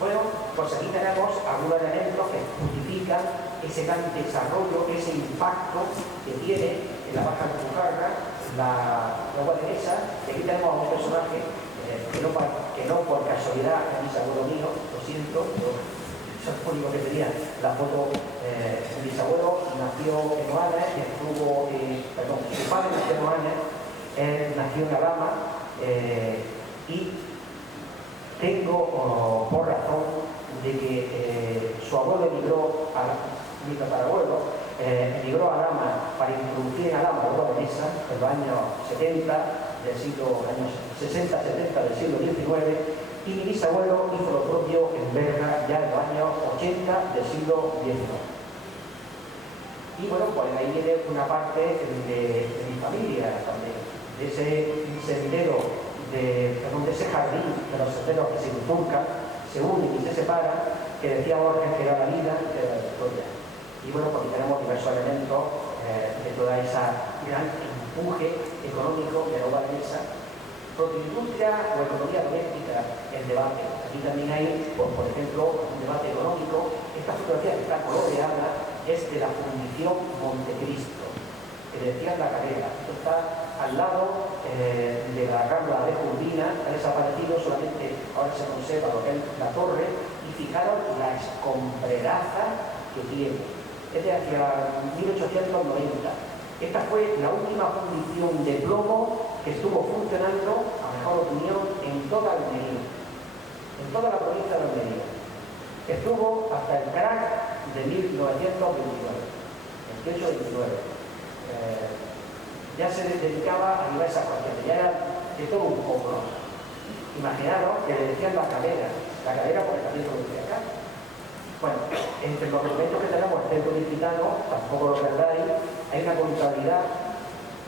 Bueno, pues aquí tenemos algunos elementos que justifican ese gran desarrollo, ese impacto que tiene en la Baja Alpujarra la guadenesa. Y aquí tenemos a un personaje que no por casualidad es bisabuelo mío, lo siento, pero eso es lo único que tenía la foto. Mi bisabuelo nació en Oanes y estuvo, su padre nació en Oanes, él nació en Alhama y tengo por razón de que su abuelo emigró mi tatarabuelo emigró a Alhama para introducir en Alhama la guadenesa en los años 60 del siglo, años 60-70 del siglo XIX, y mi bisabuelo hizo lo propio en Berga ya en los años 80 del siglo XIX. Y bueno, pues ahí viene una parte de mi familia también, de ese sendero, de ese jardín de los senderos que se bifurcan, se unen y se separan, que decía Borges que era la vida y que era la historia. Y bueno, porque tenemos diversos elementos de toda esa gran empuje económico de la guadenesa. Protoindustria o economía doméstica, el debate. Aquí también hay, por ejemplo, un debate económico. Esta fotografía que está coloreada es de la Fundición Montecristo, que decía La Calera. Esto está al lado de la Rambla de Urbina, ha desaparecido, solamente ahora se conserva lo que es la torre, y fijaros la escombreraza que tiene. Es de hacia 1890. Esta fue la última fundición de plomo que estuvo funcionando, a mejor opinión, en toda Almería, en toda la provincia de Almería. Estuvo hasta el crack de 1929, 28-29. Ya se dedicaba a diversas cuestiones, ya era de todo un poco, ¿no? Imaginaros que le decían la calera porque también lo decía acá. Bueno, entre los documentos que tenemos el centro distritano, tampoco lo perdáis, hay una contabilidad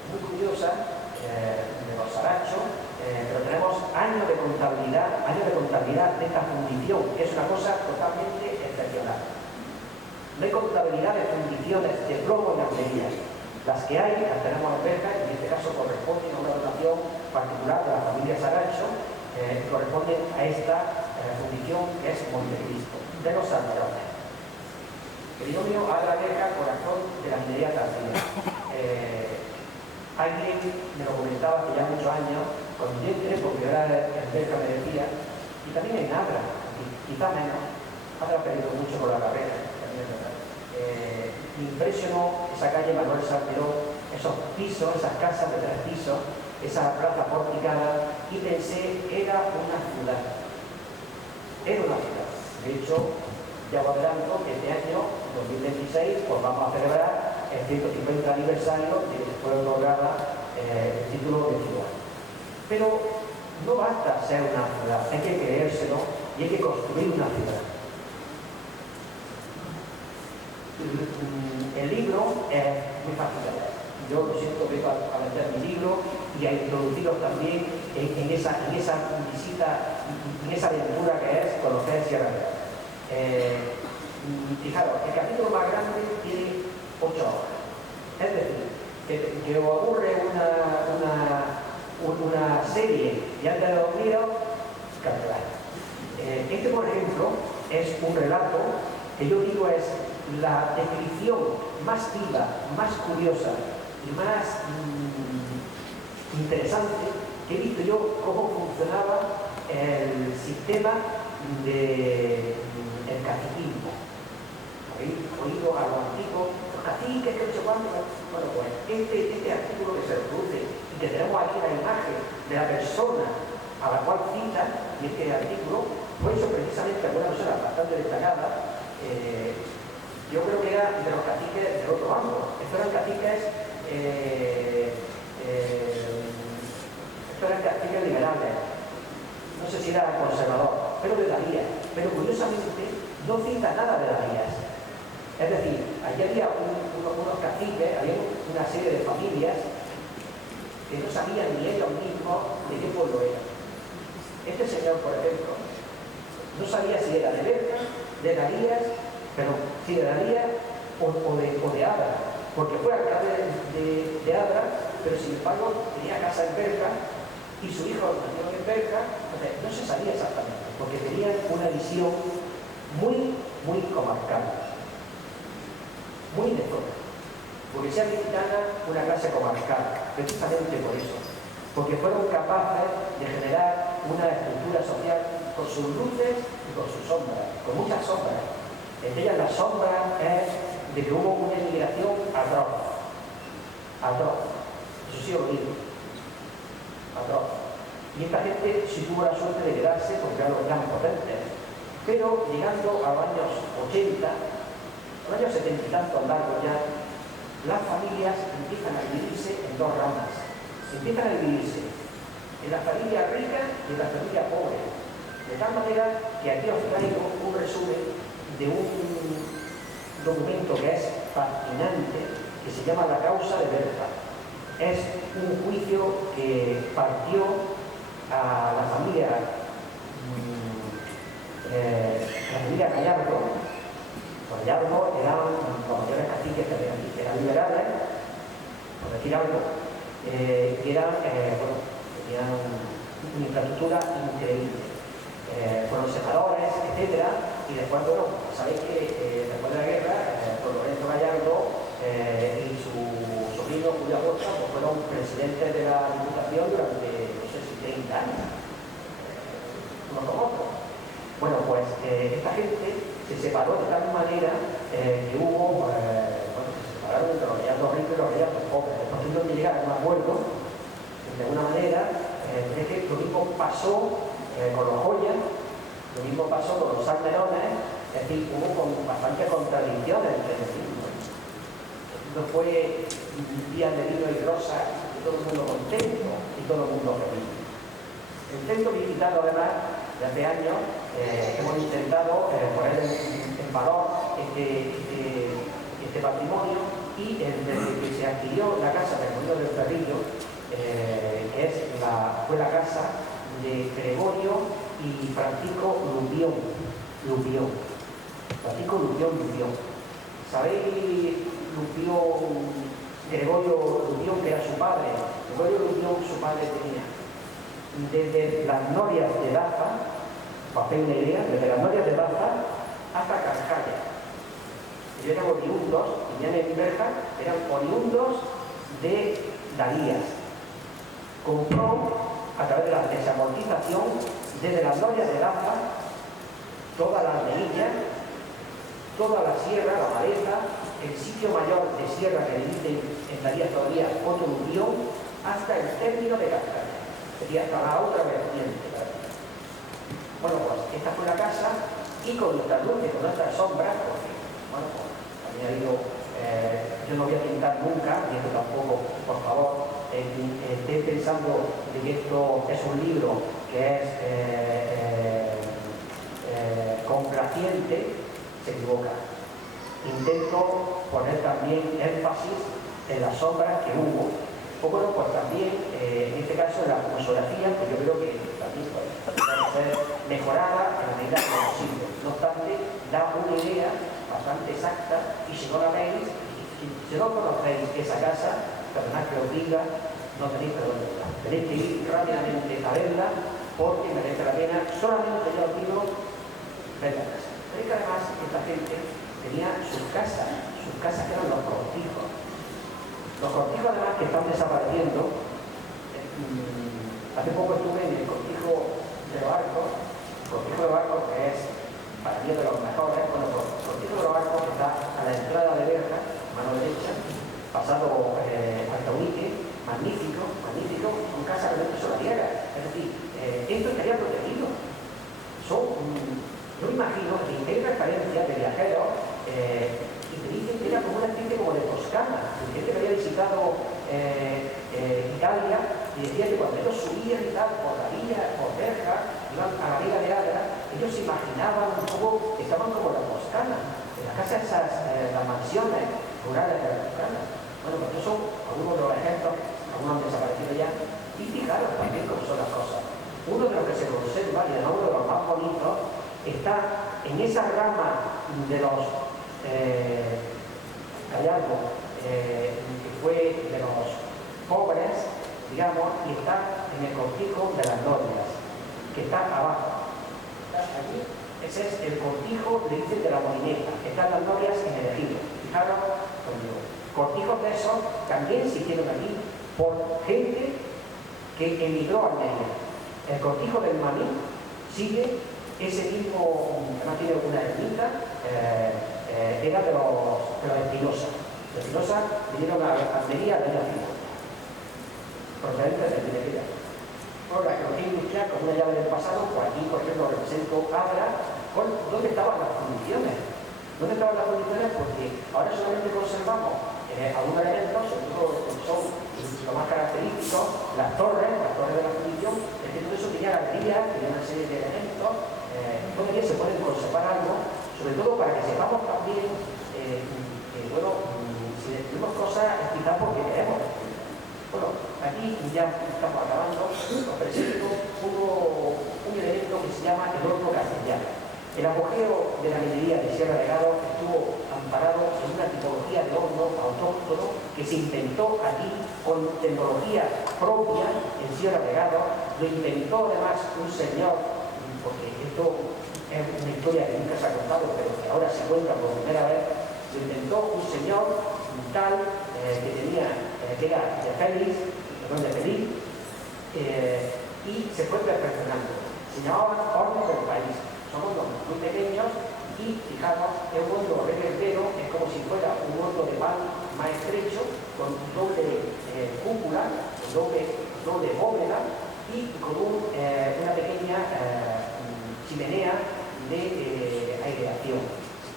muy curiosa de los Sarachos, pero tenemos años de contabilidad de esta fundición, que es una cosa totalmente excepcional. No hay contabilidad de fundiciones de plomo en Almería. Las que hay, las tenemos en Berga, y en este caso corresponden a una donación particular de la familia Saracho, corresponde a esta fundición que es Montecristo, de los Santarones. Trinomio Adra Berga, corazón de la minería tardía. Alguien me lo comentaba hace ya muchos años, cuando yo entré, porque era en Berga me decía, y también en Adra, quizá menos. Adra ha perdido mucho por la carrera, también es verdad. Me impresionó esa calle Manuel Salmerón, esos pisos, esas casas de 3 pisos, esa plaza porticada, y pensé, era una ciudad. Era una ciudad. De hecho, ya os adelanto que este año, 2026, pues vamos a celebrar el 150 aniversario de que fue otorgada el título de ciudad. Pero no basta ser una ciudad, hay que creérselo y hay que construir una ciudad. El libro es muy fácil de leer. Yo lo siento, vengo a vender mi libro y a introduciros también en esa visita, en esa aventura que es conocer Sierra Nevada. Fijaros, el capítulo más grande tiene 8 horas. Es decir, que os aburre una serie y antes de dormir, cancelar. Este, por ejemplo, es un relato que yo digo es la descripción más viva, más curiosa y más interesante que he visto yo cómo funcionaba el sistema del caciquismo. ¿Habéis oído a los antiguos, los caciques, que no sé cuánto? Bueno, pues este artículo que se reproduce y que tenemos aquí la imagen de la persona a la cual cita, y este artículo fue hecho precisamente por una persona bastante destacada. Yo creo que era de los caciques del otro bando. Estos eran caciques liberales. No sé si era conservador, pero de la guía. Pero curiosamente no cita nada de Darías. Es decir, allí había unos caciques, había una serie de familias que no sabían ni ellos mismos de qué pueblo era. Este señor, por ejemplo, no sabía si era de Berga, de Darías, pero si de Darías o de Adra, porque fue alcalde de Adra, pero sin embargo tenía casa en Berga y su hijo nació en Berga. Entonces no se sabía exactamente, porque tenían una visión muy comarcal, muy de zona, porque sea mexicana una clase comarcal, precisamente por eso, porque fueron capaces de generar una estructura social con sus luces y con sus sombras, con muchas sombras. Entre ellas la sombra es de que hubo una inmigración atroz, eso sí lo digo, atroz. Y esta gente sí tuvo la suerte de quedarse porque eran potentes, pero llegando a los años 80, a los años 70 y tantos largos ya, las familias empiezan a dividirse en dos ramas. Empiezan a dividirse en la familia rica y en la familia pobre. De tal manera que aquí os traigo un resumen de un documento que es fascinante, que se llama La causa de Berga. Es un juicio que partió a la familia Gallardo. Los Gallardo eran los mayores caciques que eran liberales, por decir algo, que eran, tenían una infraestructura increíble. Fueron senadores, etcétera, y después, bueno, sabéis que después de la guerra, don Lorenzo Gallardo y su sobrino Julio Acosta pues fueron presidentes de la Diputación durante, no sé si 30 años, uno con otro. Bueno, pues esta gente se separó de tal manera que hubo, se separaron entre los Gallardos ricos y los Gallardos pobres. Después tuvieron que llegar a un acuerdo, de alguna manera, es que lo mismo pasó con los Joyas, lo mismo pasó con los Salmerones, es decir, hubo bastantes contradicciones entre ellos. No fue días de vino y rosa y todo el mundo contento y todo el mundo feliz. El Centro Visitado, además, de hace años, hemos intentado poner en valor este patrimonio, y desde que se adquirió la casa del Molino del Perrillo, fue la casa de Gregorio y Francisco Lupión. Francisco Lupión. ¿Sabéis Gregorio Lupión, que era su padre? Gregorio Lupión, su padre, tenía desde las norias de Daza, para hacer una idea, desde las norias de Daza hasta Cascalla. Ellos eran oriundos, tenían en Berga, eran oriundos de Darías. Compró, a través de la desamortización, desde las norias de Daza, toda la almeilla, toda la sierra, la maleza, el sitio mayor de sierra que divide en Darías todavía otro Lupión, hasta el término de Cascalla. Sería hasta la otra vertiente. Bueno, pues esta fue la casa, y con nuestras luces, con nuestras sombras, porque, bueno, pues añadido, yo no voy a pintar nunca, y esto tampoco, por favor, esté pensando de que esto es un libro que es complaciente, se equivoca. Intento poner también énfasis en las sombras que hubo. O bueno, pues también, en este caso, en la fotografía, que yo creo que también puede ser mejorada en la medida de lo posible. No obstante, da una idea bastante exacta, y si no la veis, si no conocéis esa casa, perdonad que os diga, no tenéis perdón de verdad. Tenéis que ir rápidamente a verla, porque merece la pena. Solamente ya os digo, ver la casa. Pero que además esta gente tenía sus casas que eran los cortijos. Los cortijos, además, que están desapareciendo. Hace poco estuve en el cortijo de los Arcos, que es para mí de los mejores. Bueno, pues el cortijo de los Arcos está a la entrada de Berga, mano derecha, pasado hasta Ubrique, magnífico, con casa realmente solariega. Es decir, esto estaría protegido. Yo me imagino que hay referencias de viajeros y te dicen que era como una especie como de Toscana. Gente que había visitado Italia, y decía que cuando ellos subían y tal por la vía, por Berga, iban a la vía de Adra, ellos se imaginaban un poco, estaban como la mansiones rurales de las ciudades. Bueno, pues estos son algunos de los ejemplos, algunos han desaparecido ya, y fijaros también cómo son las cosas. Uno de los que se conserva, y uno de los más bonitos, está en esa rama de los hallazgos que fue de los pobres, digamos, y está en el cortijo de las glorias, que está abajo. ¿Está aquí? Ese es el cortijo, le dicen, de la molineta, que están las glorias en el ejido. Fijaros conmigo. Cortijos de esos también se hicieron aquí por gente que emigró a Almería. El cortijo del Maní sigue ese mismo, además tiene una ermita, era de los Espinosa. Los Espinosa vinieron a Almería al año 50, procedentes de Almería. Por la arqueología industrial, como una llave del pasado, pues aquí, por ejemplo, represento Agra, con dónde estaban las fundiciones. ¿Dónde estaban las fundiciones? Porque ahora solamente conservamos algunos elementos, sobre todo que son los más característicos, las torres de la fundición, es que todo eso tenía galerías, tenía una serie de elementos, todavía se pueden conservar algo, sobre todo para que sepamos también que, bueno, si descubrimos cosas es quizás porque queremos. Bueno, aquí ya estamos acabando, os presento un elemento que se llama el horno castellano. El apogeo de la minería de Sierra de Gádor estuvo amparado en una tipología de horno autóctono que se inventó aquí con tecnología propia en Sierra de Gádor. Lo inventó además un señor, porque esto es una historia que nunca se ha contado, pero que ahora se cuenta por primera vez. Lo inventó un señor tal que era de Félix, y se fue perfeccionando. Se llamaban hornos del país. Son hornos muy pequeños y, fijaros, el horno reverbero es como si fuera un horno de pan más estrecho, con doble cúpula, doble bóveda y con una pequeña chimenea de aireación.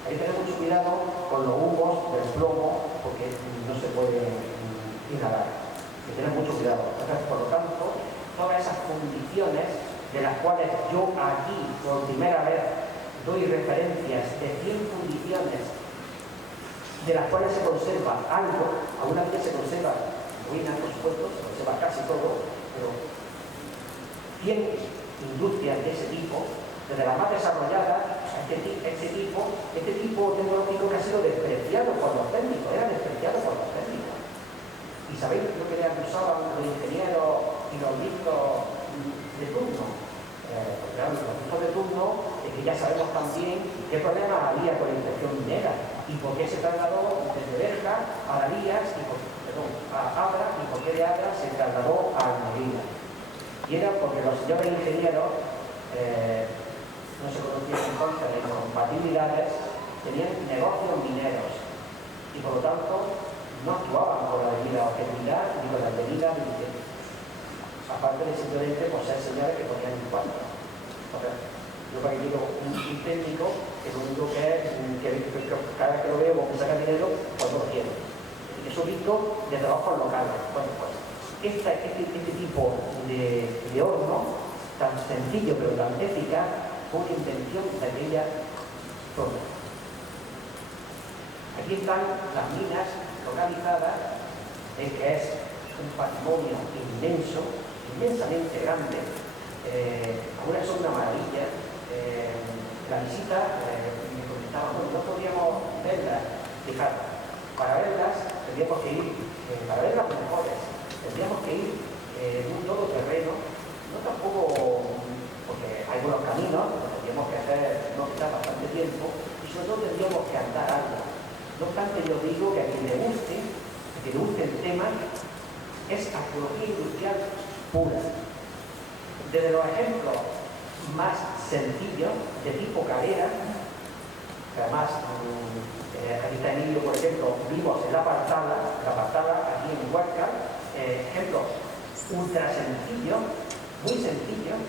Hay que tener mucho cuidado con los humos del plomo porque no se puede inhalar. Hay que tener mucho cuidado. Entonces, por lo tanto, todas esas condiciones de las cuales yo aquí por primera vez doy referencias de 100 fundiciones de las cuales se conserva algo, algunas veces se conserva ruinas, por supuesto, se conserva casi todo, pero 100 industrias de ese tipo, desde las más desarrolladas a este tipo tecnológico que ha sido despreciado por los técnicos, era despreciado por los técnicos. ¿Y sabéis lo que le acusaban los ingenieros y los listos de turno? Porque claro, los listos de turno es que ya sabemos también qué problemas había con la inspección minera y por qué se trasladó desde Berja a Darías a Abra y por qué de Abra se trasladó a Almería. Y era porque los señores ingenieros no se conocían entonces de incompatibilidades, tenían negocios mineros y por lo tanto no actuaban con la debida objetividad ni con la debida diligencia. Aparte de simplemente ser señores que ponían en cuatro. Yo para que digo un técnico que lo único que es que cada vez que lo veo o que saca dinero, pues no lo quiero. Eso visto de trabajos locales. Bueno, pues este tipo de horno, tan sencillo pero tan eficaz, fue una invención de aquella zona. Aquí están las minas localizadas, que es un patrimonio inmenso, inmensamente grande. Algunas son una maravilla. La visita, me comentaban, no podíamos verlas. Fijaros, para verlas tendríamos que ir, para ver las mejores, tendríamos que ir en un todoterreno, no tampoco, porque hay buenos caminos, tendríamos que hacer, nos quita bastante tiempo, y sobre todo tendríamos que andar algo. No obstante, yo digo que a quien le guste el tema, es arqueología industrial pura. Desde los ejemplos más sencillos, de tipo calera, que además, aquí está Emilio, por ejemplo, vivos en la Partala, aquí en Huasca, ejemplos ultra sencillos, muy sencillos,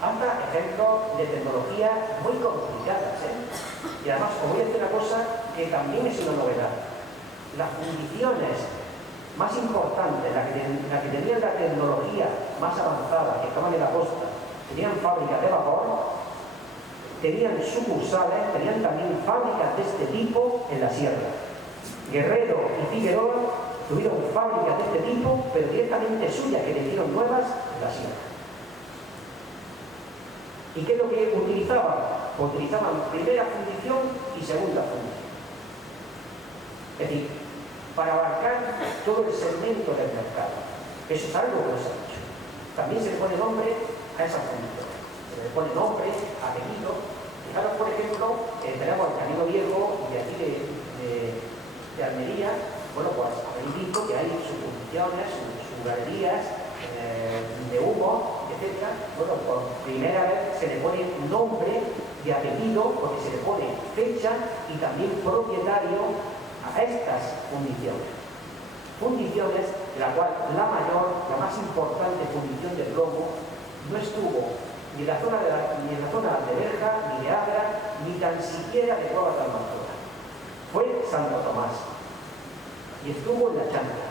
hasta ejemplos de tecnología muy complicadas. Y además, os voy a decir una cosa que también es una novedad. Las fundiciones más importantes, las que tenían la tecnología más avanzada, que estaban en la costa, tenían fábricas de vapor, tenían sucursales, tenían también fábricas de este tipo en la sierra. Guerrero y Figueroa tuvieron fábricas de este tipo, pero directamente suyas, que le dieron nuevas en la sierra. ¿Y qué es lo que utilizaban? Pues utilizaban primera fundición y segunda fundición. Es decir, para abarcar todo el segmento del mercado. Eso es algo que no se ha hecho. También se le pone nombre a esa fundición. Se le pone nombre, apellido. Fijaros, por ejemplo, tenemos el Camino Viejo de aquí de Almería. Bueno, pues habéis visto que hay sus fundiciones, sus galerías de humo, etc. Bueno, por primera vez se le pone nombre y apellido, porque se le pone fecha y también propietario a estas fundiciones. Fundiciones, de la cual la mayor, la más importante fundición de plomo, no estuvo ni en la zona de Berja, ni de Agra, ni tan siquiera de Cuevas de Almanzora. Fue Santo Tomás. Y estuvo en la Chanta.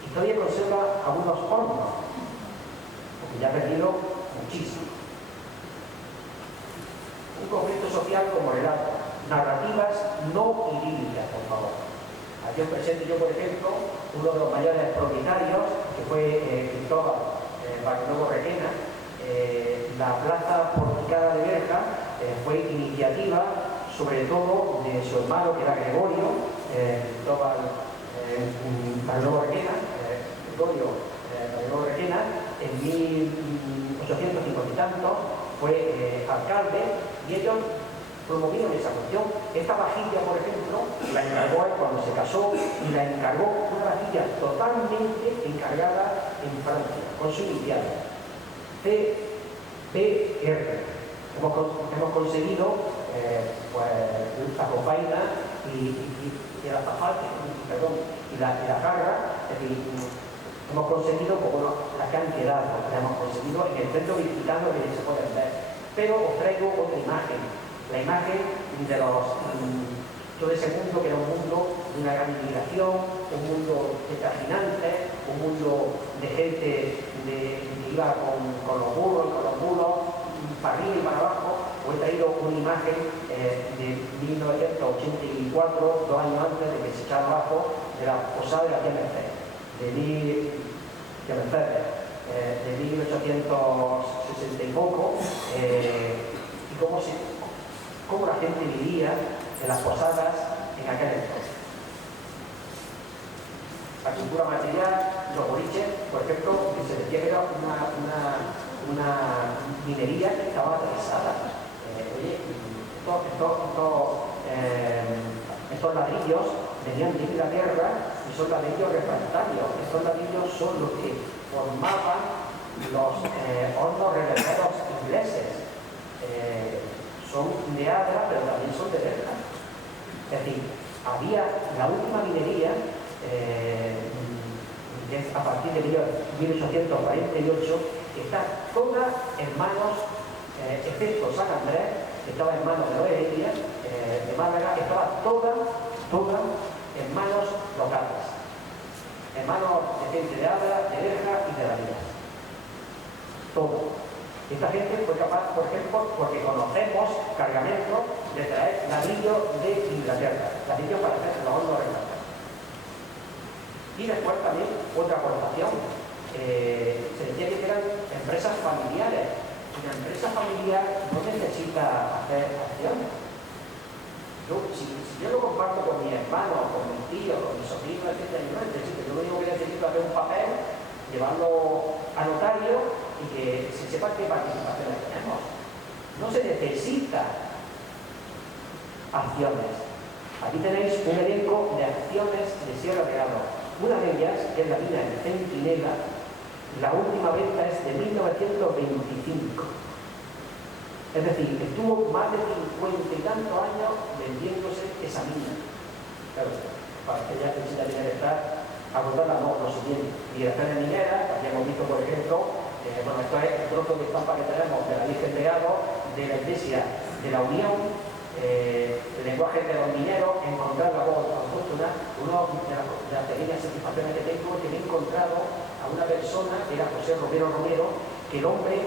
Y todavía conserva algunos hornos, porque ya ha perdido muchísimo. Un conflicto social como el alto. Narrativas no idílicas, por favor. Aquí os presento yo, por ejemplo, uno de los mayores propietarios, que fue Cristóbal Bartolomé Requena. La plaza porticada de Berja fue iniciativa, sobre todo, de su hermano, que era Gregorio, Cristóbal Bartolomé Requena, Bartolomé Requena, en 1850 y tantos, fue alcalde, y ellos promovieron esa cuestión. Esta vajilla, por ejemplo, la encargó él cuando se casó, y la encargó una vajilla totalmente encargada en Francia, con su inicial, CPR. Hemos conseguido pues, la copaina y el azafate, perdón, y la garra. Es decir, hemos conseguido, como la cantidad, la hemos conseguido en el centro visitano, que se pueden ver. Pero os traigo otra imagen, la imagen de todo ese mundo, que era un mundo de una gran inmigración, un mundo de trajinantes, un mundo de gente que iba con los burros y con los mulos, para arriba y para abajo. Os he traído una imagen de 1984, 2 años antes de que se echara abajo, de la posada de la tía Mercedes, de 1860 y poco, y cómo la gente vivía en las posadas en aquel entonces. La cultura material, los boliches, por ejemplo, que se decía que era una minería que estaba atravesada. Estos ladrillos venían de Inglaterra y son ladrillos refractarios. Estos ladrillos son los que formaban los hornos reverderos ingleses. Son de Agra, pero también son de Berja. Es decir, había la última minería, que es a partir de 1848, que está toda en manos, excepto San Andrés, que estaba en manos de los Heredia, de Málaga, que estaba toda en manos locales, en manos de gente de Agra, de Berja y de la Villa. Todo. Esta gente fue capaz, por ejemplo, porque conocemos cargamentos, de traer ladrillo de Inglaterra, ladrillo para hacer los hornos refractarios. Y después también otra aportación. Se decía que eran empresas familiares. Una empresa familiar no necesita hacer acciones. Si yo lo comparto con mi hermano, con mis tíos, con mis sobrinos, etc., yo no necesito. Yo lo único que necesito es hacer un papel, llevarlo a notario y que se sepa qué participaciones tenemos. No se necesita acciones. Aquí tenéis un elenco de acciones de Sierra de Agua. Una de ellas, que es la mina en Centinela, la última venta es de 1925. Es decir, estuvo más de 50 y tantos años vendiéndose esa mina. Claro, para que ya necesita bienestar, abordarla no, lo siguiente. Migraciones mineras, también hemos visto, por ejemplo, bueno, esto es el trozo de estampa que tenemos de la Virgen de Agua, de la Iglesia de la Unión, el lenguaje de los mineros, encontrar la voz autóctona. Una de las pequeñas satisfacciones que tengo es que me he encontrado a una persona, que era José Romero Romero, que el hombre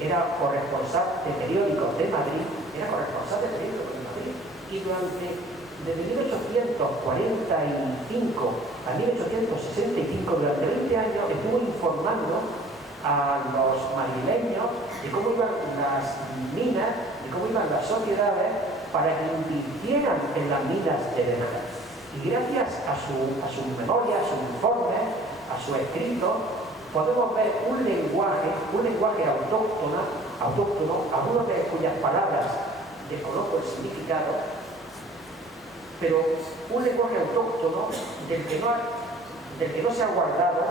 era corresponsal de periódicos de Madrid, y durante desde 1845 a 1865, durante 20 años, estuvo informando a los madrileños de cómo iban las minas, de cómo iban las sociedades, para que invirtieran en las minas de Berja. Y gracias a sus memorias, a sus informes, a su escrito, podemos ver un lenguaje autóctono, algunas de cuyas palabras desconozco el significado, pero un lenguaje autóctono del que no se ha guardado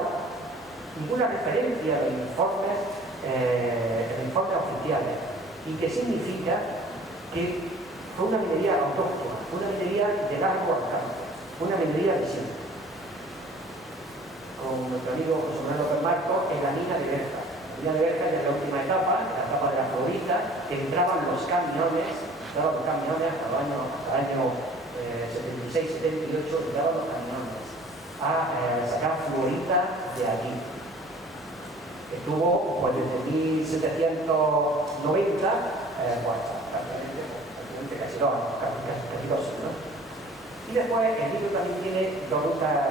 ninguna referencia de informes oficiales, y que significa que fue una minería autóctona, una minería de largo alcance, una minería visible. Con nuestro amigo José Manuel López Marcos en la mina de Berja. La mina de Berja ya es la última etapa, la etapa de la favorita, que entraban los camiones hasta el año 76, 78, entraban los camiones a sacar fluorita de allí. Estuvo pues desde 1790, prácticamente casi 2 siglos. Y después el libro también tiene 2 rutas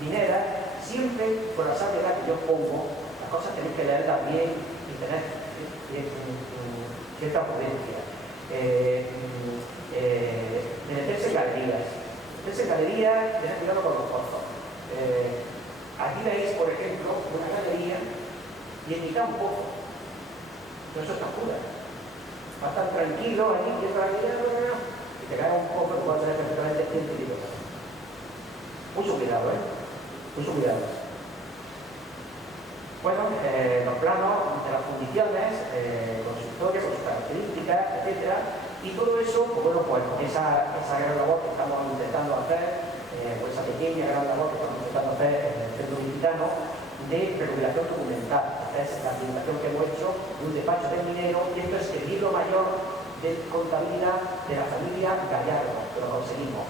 mineras. Siempre, por la salvedad que yo pongo, las cosas tenéis que leerlas bien y tener cierta prudencia. De meterse en galerías. Tener cuidado con los pozos. Aquí veis, por ejemplo, una galería y en mitad un pozo. No, eso está oscura. Va a estar tranquilo allí, y otra galería, y te cae un pozo que puede tener perfectamente 100 kilómetros. Mucho cuidado, mucho cuidado. Bueno, los planos de las condiciones, con su historia, con sus características, etc. Y todo eso, pues bueno, pues esa gran labor que estamos intentando hacer, o esa pequeña gran labor que estamos intentando hacer en el Centro Ilicitano, de recopilación documental. Esta es la presentación que hemos hecho de un despacho del minero, y esto es el libro mayor de contabilidad de la familia Gallardo, que lo conseguimos.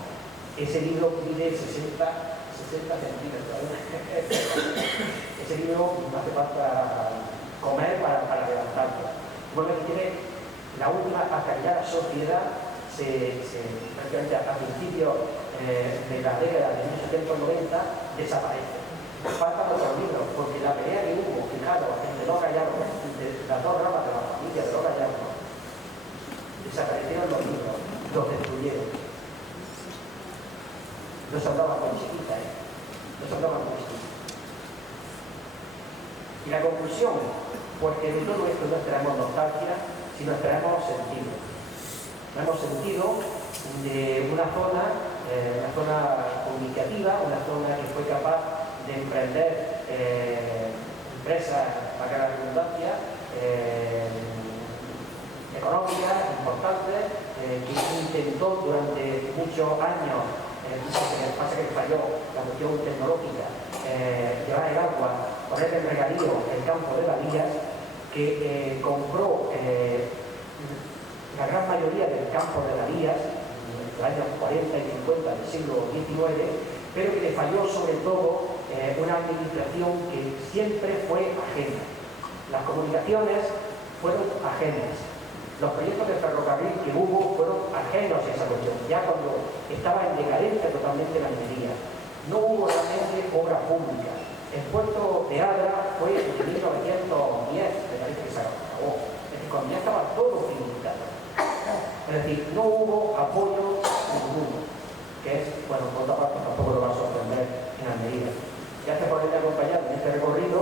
Ese libro mide 60 centímetros. Ese libro no hace falta comer para levantarlo. Bueno, aquí tiene la última, hasta que ya la sociedad prácticamente a principios de la década de 1890 desaparece. Faltan otros libros, porque la pelea que hubo, fijaros, entre los Gallardos, entre las 2 ramas de la familia de los Gallardos, desaparecieron los libros, los destruyeron. No se hablaba con chiquita, no se hablaba con chiquita. Y la conclusión, pues que de todo esto no esperamos nostalgia, sino esperamos sentido. Hemos sentido de una zona comunicativa, una zona que fue capaz de emprender empresas, para la redundancia, económicas importantes, que intentó durante muchos años, pasa que falló la cuestión tecnológica, llevar el agua, poner en regadío el campo de Badías, que compró la gran mayoría del campo de Badías en los años 40 y 50 del siglo XIX, pero que le falló sobre todo una administración que siempre fue ajena. Las comunicaciones fueron ajenas. Los proyectos de ferrocarril que hubo fueron ajenos a esa cuestión, ya cuando estaba en decadencia totalmente la minería. No hubo realmente obra pública. El puerto de Adra fue en 1910, me parece que se acabó. Es decir, cuando ya estaba todo finiquitado. Es decir, no hubo apoyo ninguno, que es, bueno, por otra parte tampoco lo va a sorprender en Almería. Gracias por haberme acompañado en este recorrido,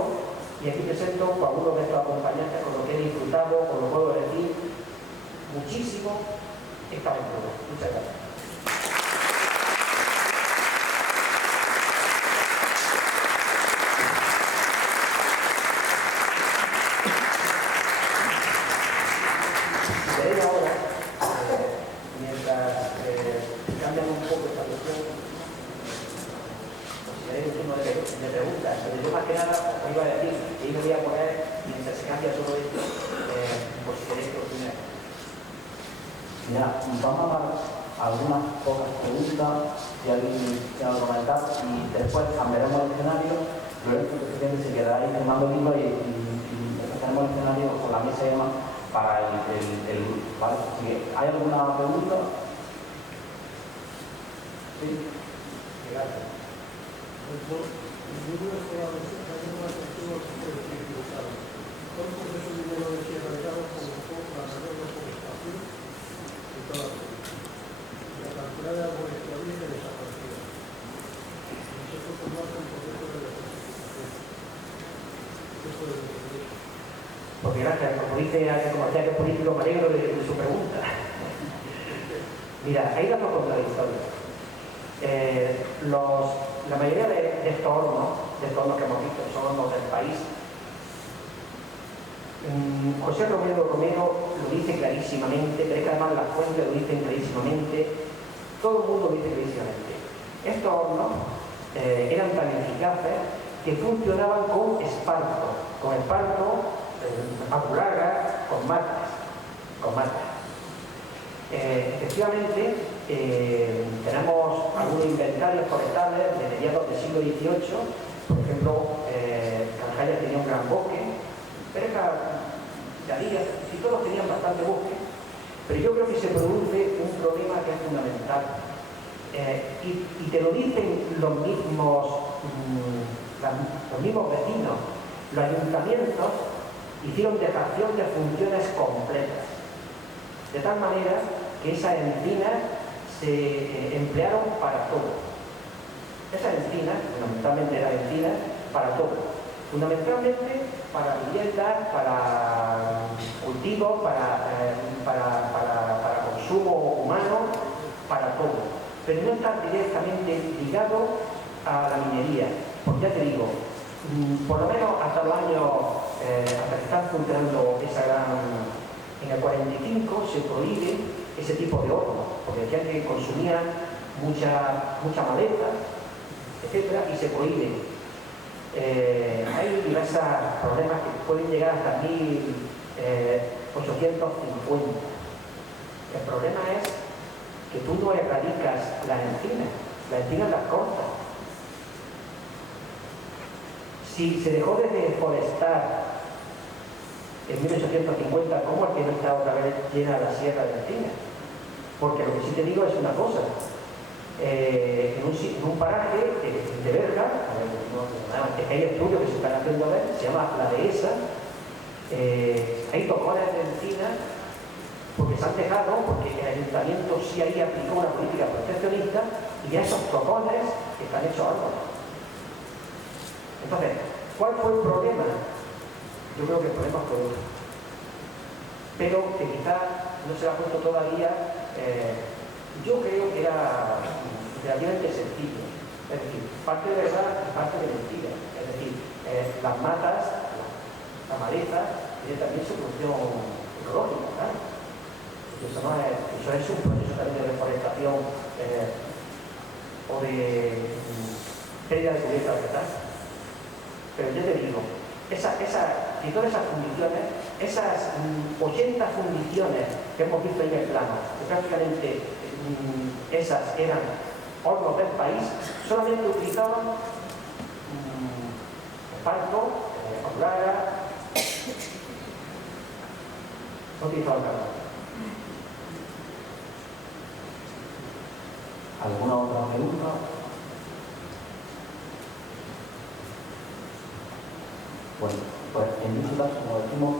y aquí presento a algunos de estos acompañantes con lo que he disfrutado, con lo que puedo decir muchísimo esta aventura. Muchas gracias. Veré ahora, mientras cambian un poco esta cuestión, pues si tenéis un turno de preguntas, pero yo más que nada os iba a decir que yo me voy a poner, mientras se cambia todo esto, por si queréis opinar. Mira, vamos a dar algunas pocas preguntas, si alguien tiene algo que comentar, y después cambiaremos el escenario. Lorenzo, el presidente, se quedará ahí firmando el libro y empezaremos el escenario con la mesa y demás para el grupo, ¿vale? Así que, ¿hay alguna pregunta? Sí. Gracias. Todo el proceso de dinero de Sierra de Gado provocó la mayor deforestación de toda la zona. La cantidad de árboles que había desapareció. Y eso fue más un proceso de desertificación. Eso es lo que dice. Porque gracias, como dice alguien como que político, me alegro de su pregunta. Mira, hay datos contradictorios. La mayoría de estos hornos que hemos visto, son hornos del país. José Romero lo dice clarísimamente, pero es que además las fuentes lo dicen clarísimamente, todo el mundo lo dice clarísimamente. Estos hornos eran tan eficaces que funcionaban con esparto, apuragas, con matas. Efectivamente, tenemos algunos inventarios forestales de mediados del siglo XVIII, por ejemplo, Canjaya tenía un gran bosque, Pereja, Gadías, y todos tenían bastante bosque, pero yo creo que se produce un problema que es fundamental, y te lo dicen los mismos vecinos. Los ayuntamientos hicieron dejación de funciones completas, de tal manera que esas encinas se emplearon para todo. Esas encinas, fundamentalmente eran encinas para todo, fundamentalmente para viviendas, para cultivos, para consumo humano, para todo, pero no están directamente ligados a la minería, porque ya te digo, por lo menos hasta los años, hasta que están funcionando esa gran... En el 45 se prohíbe ese tipo de hornos, porque decían que consumían mucha maleza, etcétera, y se prohíbe. Hay diversos problemas que pueden llegar hasta 1850. El problema es que tú no erradicas las encinas las cortas. Si se dejó de deforestar en 1850, ¿cómo es que no está otra vez llena la sierra de encinas? Porque lo que sí te digo es una cosa. En un paraje de Berga, que hay estudios que se están haciendo a ver, se llama La Dehesa, hay tocones de encinas porque se han dejado, porque el ayuntamiento sí ahí aplicó una política proteccionista y a esos tocones están hechos árboles. Entonces, ¿cuál fue el problema? Yo creo que el problema fue otro, pero que quizás no se ha puesto todavía. Yo creo que era relativamente sencillo, es decir, parte de verdad y parte de mentira. Es decir, las matas, la maleza, tiene también su función ecológica, ¿verdad? Eso es un proceso también de reforestación o de pérdida de cubierta vegetal. Pero yo te digo, y todas esas fundiciones, esas 80 fundiciones que hemos visto en el plano, que prácticamente esas eran hornos del país, solamente utilizaban esparto, apuraga, no utilizaban nada. ¿Alguna otra pregunta? Bueno, pues en dicho caso, como decimos,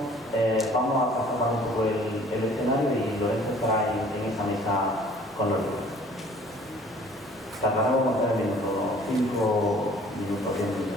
vamos a pasar un poco el escenario y Lorenzo estará en esa mesa con los libros. Trataremos de mantener unos 5 minutos, 10 minutos.